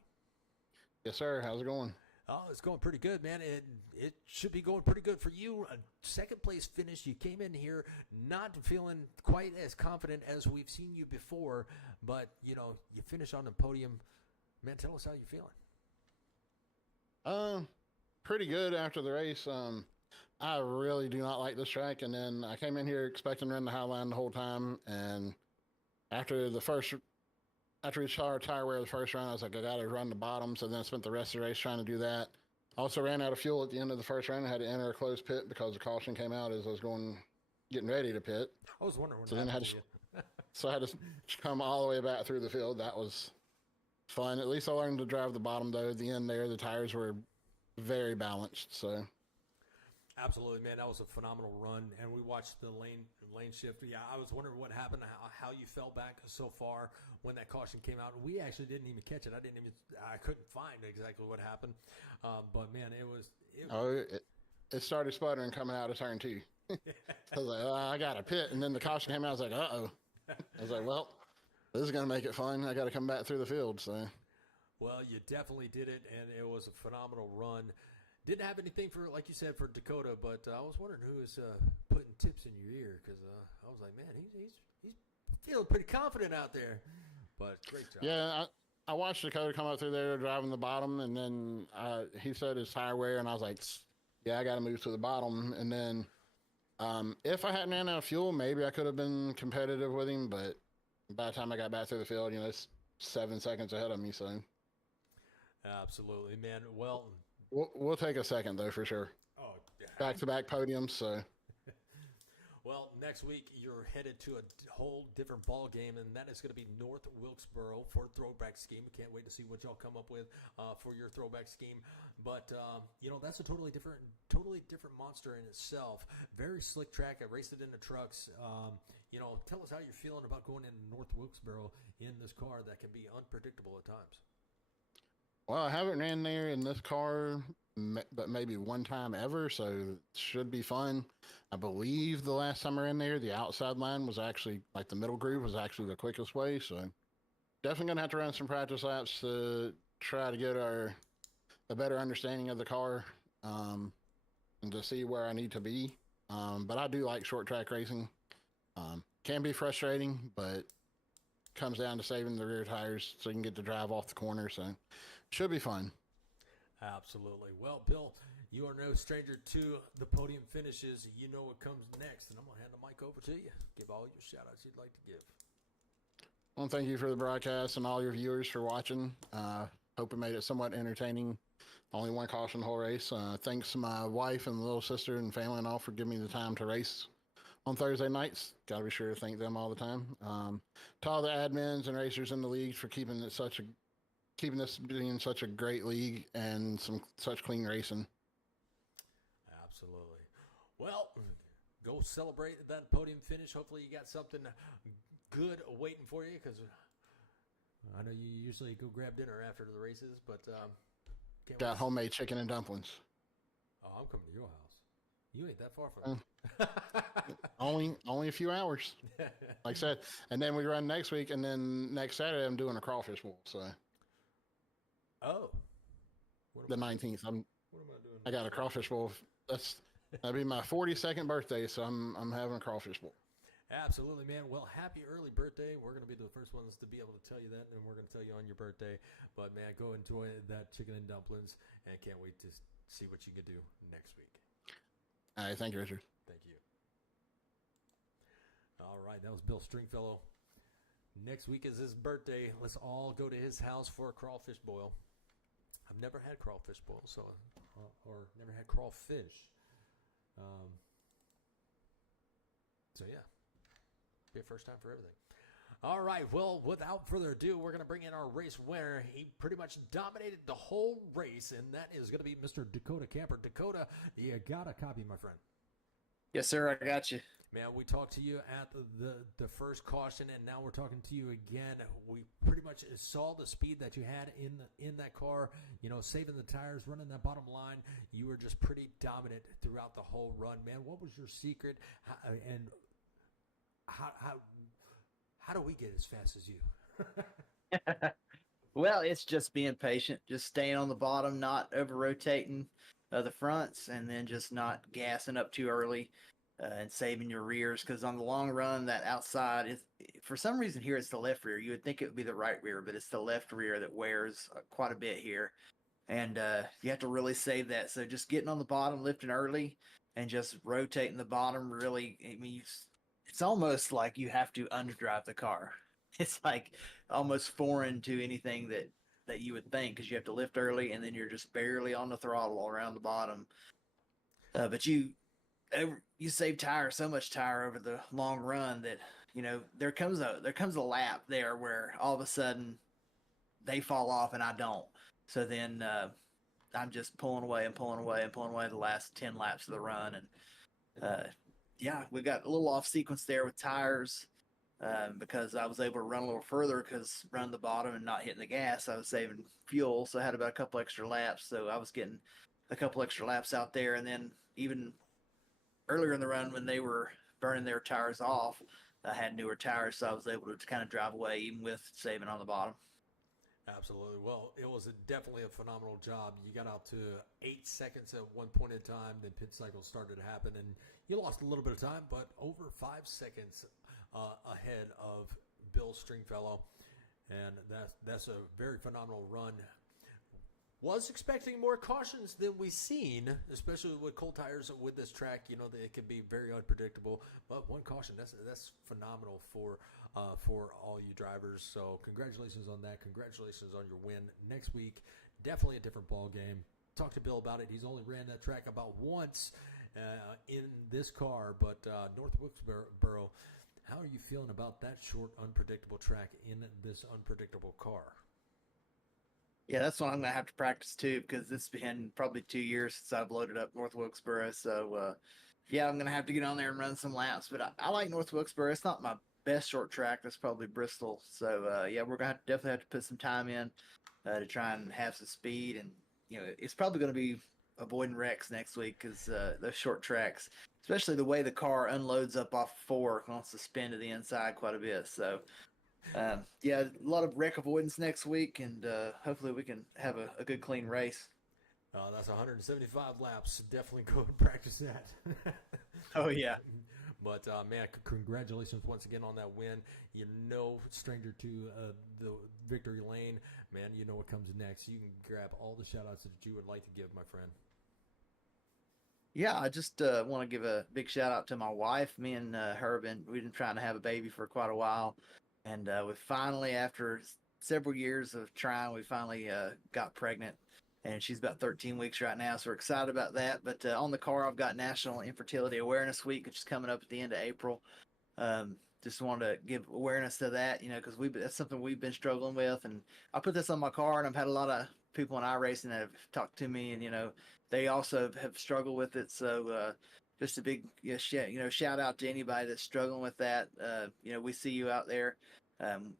Yes, sir. How's it going? Oh, it's going pretty good, man. It should be going pretty good for you. A second-place finish. You came in here not feeling quite as confident as we've seen you before, but, you finish on the podium. Man, tell us how you're feeling. Pretty good after the race. I really do not like this track, and then I came in here expecting to run the high line the whole time, and after we saw our tire wear the first round, I was like, I gotta run the bottom, so then I spent the rest of the race trying to do that. Also ran out of fuel at the end of the first round. I had to enter a closed pit because the caution came out as I was getting ready to pit. I was wondering what so then I had to come all the way back through the field. That was fun. At least I learned to drive the bottom, though. At the end there, the tires were very balanced, so... Absolutely, man. That was a phenomenal run, and we watched the lane shift. Yeah, I was wondering what happened, how you fell back so far when that caution came out. We actually didn't even catch it. I couldn't find exactly what happened. But man, it started sputtering coming out of turn 2. I was like, I got a pit, and then the caution came out. I was like, uh-oh. I was like, well, this is gonna make it fun. I got to come back through the field. So, well, you definitely did it, and it was a phenomenal run. Didn't have anything for, like you said, for Dakota, but I was wondering who was putting tips in your ear because I was like, man, he's feeling pretty confident out there. But great job. Yeah, I watched Dakota come up through there driving the bottom, and then he said his tire wear, and I was like, yeah, I got to move to the bottom. And then if I hadn't ran out of fuel, maybe I could have been competitive with him, but by the time I got back through the field, it's 7 seconds ahead of me. So absolutely, man. Well. We'll take a second, though, for sure. Oh, yeah. Back-to-back podiums, so. Well, next week you're headed to a whole different ball game, and that is going to be North Wilkesboro for throwback scheme. We can't wait to see what y'all come up with for your throwback scheme. But that's a totally different monster in itself. Very slick track. I raced it in the trucks. Tell us how you're feeling about going into North Wilkesboro in this car that can be unpredictable at times. Well, I haven't ran there in this car, but maybe one time ever, so it should be fun. I believe the last time I ran there, the outside line was actually, like the middle groove was actually the quickest way, so definitely going to have to run some practice laps to try to get a better understanding of the car and to see where I need to be. But I do like short track racing. Can be frustrating, but comes down to saving the rear tires so you can get to drive off the corner, so... Should be fun. Absolutely. Well, Bill, you are no stranger to the podium finishes. You know what comes next, and I'm going to hand the mic over to you. Give all your shout-outs you'd like to give. Well, thank you for the broadcast and all your viewers for watching. Hope it made it somewhat entertaining. Only one caution the whole race. Thanks to my wife and little sister and family and all for giving me the time to race on Thursday nights. Got to be sure to thank them all the time. To all the admins and racers in the league for keeping this being such a great league and such clean racing. Absolutely. Well, go celebrate that podium finish. Hopefully you got something good waiting for you, because I know you usually go grab dinner after the races, but got homemade chicken and dumplings. Oh, I'm coming to your house. You ain't that far from me. Only a few hours, like I said. And then we run next week, and then next Saturday I'm doing a crawfish bowl. So, oh, the 19th. What am I doing? I got a crawfish bowl. That'll be my 42nd birthday, so I'm having a crawfish bowl. Absolutely, man. Well, happy early birthday. We're going to be the first ones to be able to tell you that, and we're going to tell you on your birthday. But, man, go enjoy that chicken and dumplings, and can't wait to see what you can do next week. All right, thank you, Richard. Thank you. All right, that was Bill Stringfellow. Next week is his birthday. Let's all go to his house for a crawfish boil. I've never had crawfish boil, so or never had crawfish. So, yeah. Be a first time for everything. All right, well, without further ado, we're going to bring in our race winner. He pretty much dominated the whole race, and that is going to be Mr. Dakota Camper. Dakota, you got a copy, my friend. Yes, sir. I got you. Man, we talked to you at the first caution, and now we're talking to you again. We pretty much saw the speed that you had in that car, saving the tires, running that bottom line. You were just pretty dominant throughout the whole run, man. What was your secret, how do we get as fast as you? Well, it's just being patient, just staying on the bottom, not over rotating the fronts, and then just not gassing up too early and saving your rears. Because on the long run, that outside is, for some reason here, it's the left rear. You would think it would be the right rear, but it's the left rear that wears quite a bit here. And you have to really save that. So just getting on the bottom, lifting early, and just rotating the bottom really, I mean, it's almost like you have to underdrive the car. It's like almost foreign to anything that you would think, because you have to lift early and then you're just barely on the throttle around the bottom. But you save so much tire over the long run that, there comes a lap there where all of a sudden they fall off and I don't. So then I'm just pulling away and pulling away and pulling away the last 10 laps of the run. And yeah, we got a little off sequence there with tires because I was able to run a little further, because running the bottom and not hitting the gas, I was saving fuel. So I had about a couple extra laps. So I was getting a couple extra laps out there. And then even earlier in the run, when they were burning their tires off, I had newer tires. So I was able to kind of drive away even with saving on the bottom. Absolutely. Well, it was definitely a phenomenal job. You got out to 8 seconds at one point in time. Then pit cycles started to happen, and you lost a little bit of time, but over 5 seconds ahead of Bill Stringfellow, and that's a very phenomenal run. Was expecting more cautions than we've seen, especially with cold tires with this track. It can be very unpredictable, but one caution, that's phenomenal for all you drivers. So congratulations on that. Congratulations on your win. Next week, definitely a different ball game. Talk to Bill about it. He's only ran that track about once in this car, but North Wilkesboro, how are you feeling about that short, unpredictable track in this unpredictable car? Yeah, that's what I'm going to have to practice too, because it's been probably 2 years since I've loaded up North Wilkesboro. So, yeah, I'm going to have to get on there and run some laps. But I like North Wilkesboro. It's not my best short track. That's probably Bristol. So, yeah, we're going to definitely have to put some time in to try and have some speed. And, it's probably going to be avoiding wrecks next week, because those short tracks, especially the way the car unloads up off 4, wants to spin to the inside quite a bit. So, yeah, a lot of wreck avoidance next week, and hopefully we can have a good, clean race. That's 175 laps. Definitely go and practice that. Oh, yeah. But, man, congratulations once again on that win. You're no stranger to the victory lane. Man, you know what comes next. You can grab all the shout-outs that you would like to give, my friend. Yeah, I just want to give a big shout-out to my wife. Me and her, we've been trying to have a baby for quite a while. And we finally, after several years of trying, we finally got pregnant. and she's about 13 weeks right now. So we're excited about that. But on the car, I've got National Infertility Awareness Week, which is coming up at the end of April. Just wanted to give awareness to that, because that's something we've been struggling with. And I put this on my car, and I've had a lot of people in iRacing that have talked to me, and they also have struggled with it. So just a big shout out to anybody that's struggling with that. We see you out there.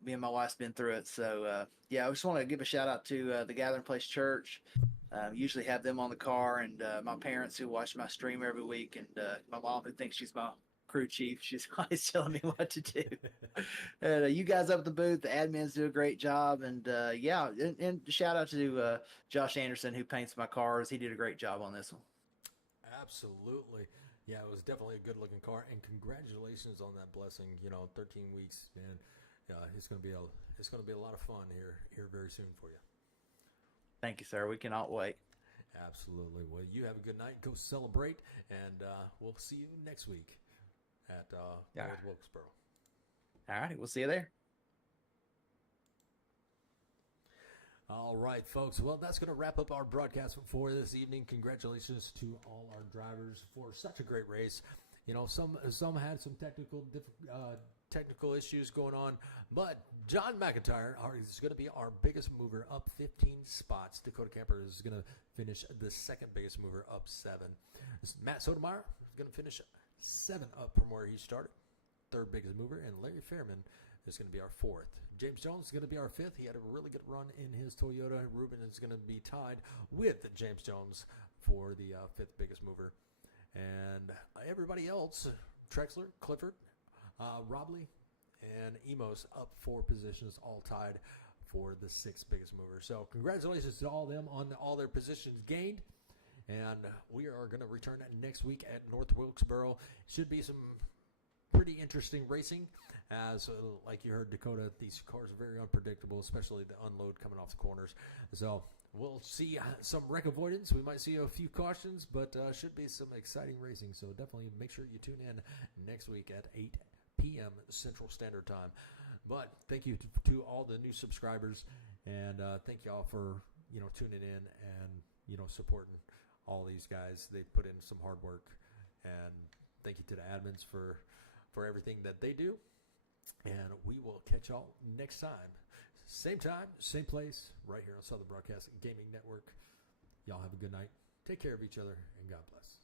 Me and my wife's been through it. So I just want to give a shout out to the Gathering Place Church. Usually have them on the car, and my parents who watch my stream every week, and my mom who thinks she's my crew chief. She's always telling me what to do. And you guys up at the booth, the admins do a great job. And and shout out to Josh Anderson, who paints my cars. He did a great job on this one. Absolutely. Yeah, it was definitely a good looking car, and congratulations on that blessing. 13 weeks, man. It's going to be a lot of fun here very soon for you. Wilkie sir. We cannot wait. Absolutely. Well, you have a good night. Go celebrate, and we'll see you next week at North Wilkesboro. All right, we'll see you there. All right, folks. Well, that's going to wrap up our broadcast for this evening. Congratulations to all our drivers for such a great race. Some had some technical issues going on, but John McIntyre is going to be our biggest mover, up 15 spots. Dakota Camper is going to finish the second biggest mover, up 7. Matt Sotomayor is going to finish 7 up from where he started, third biggest mover, and Larry Fairman is going to be our 4th. James Jones is going to be our 5th. He had a really good run in his Toyota. Ruben is going to be tied with James Jones for the 5th biggest mover. And everybody else, Trexler, Clifford, Robley, and Emos up 4 positions, all tied for the 6th biggest mover. So congratulations to all of them on all their positions gained. And we are going to return next week at North Wilkesboro. Should be some pretty interesting racing, as like you heard, Dakota, these cars are very unpredictable, especially the unload coming off the corners. So we'll see some wreck avoidance. We might see a few cautions, but should be some exciting racing. So definitely make sure you tune in next week at 8 p.m. Central Standard Time. But thank you to all the new subscribers, and thank y'all for tuning in and supporting all these guys. They put in some hard work, and thank you to the admins for everything that they do. And we will catch y'all next time. Same time, same place, right here on Southern Broadcasting Gaming Network. Y'all have a good night. Take care of each other, and God bless.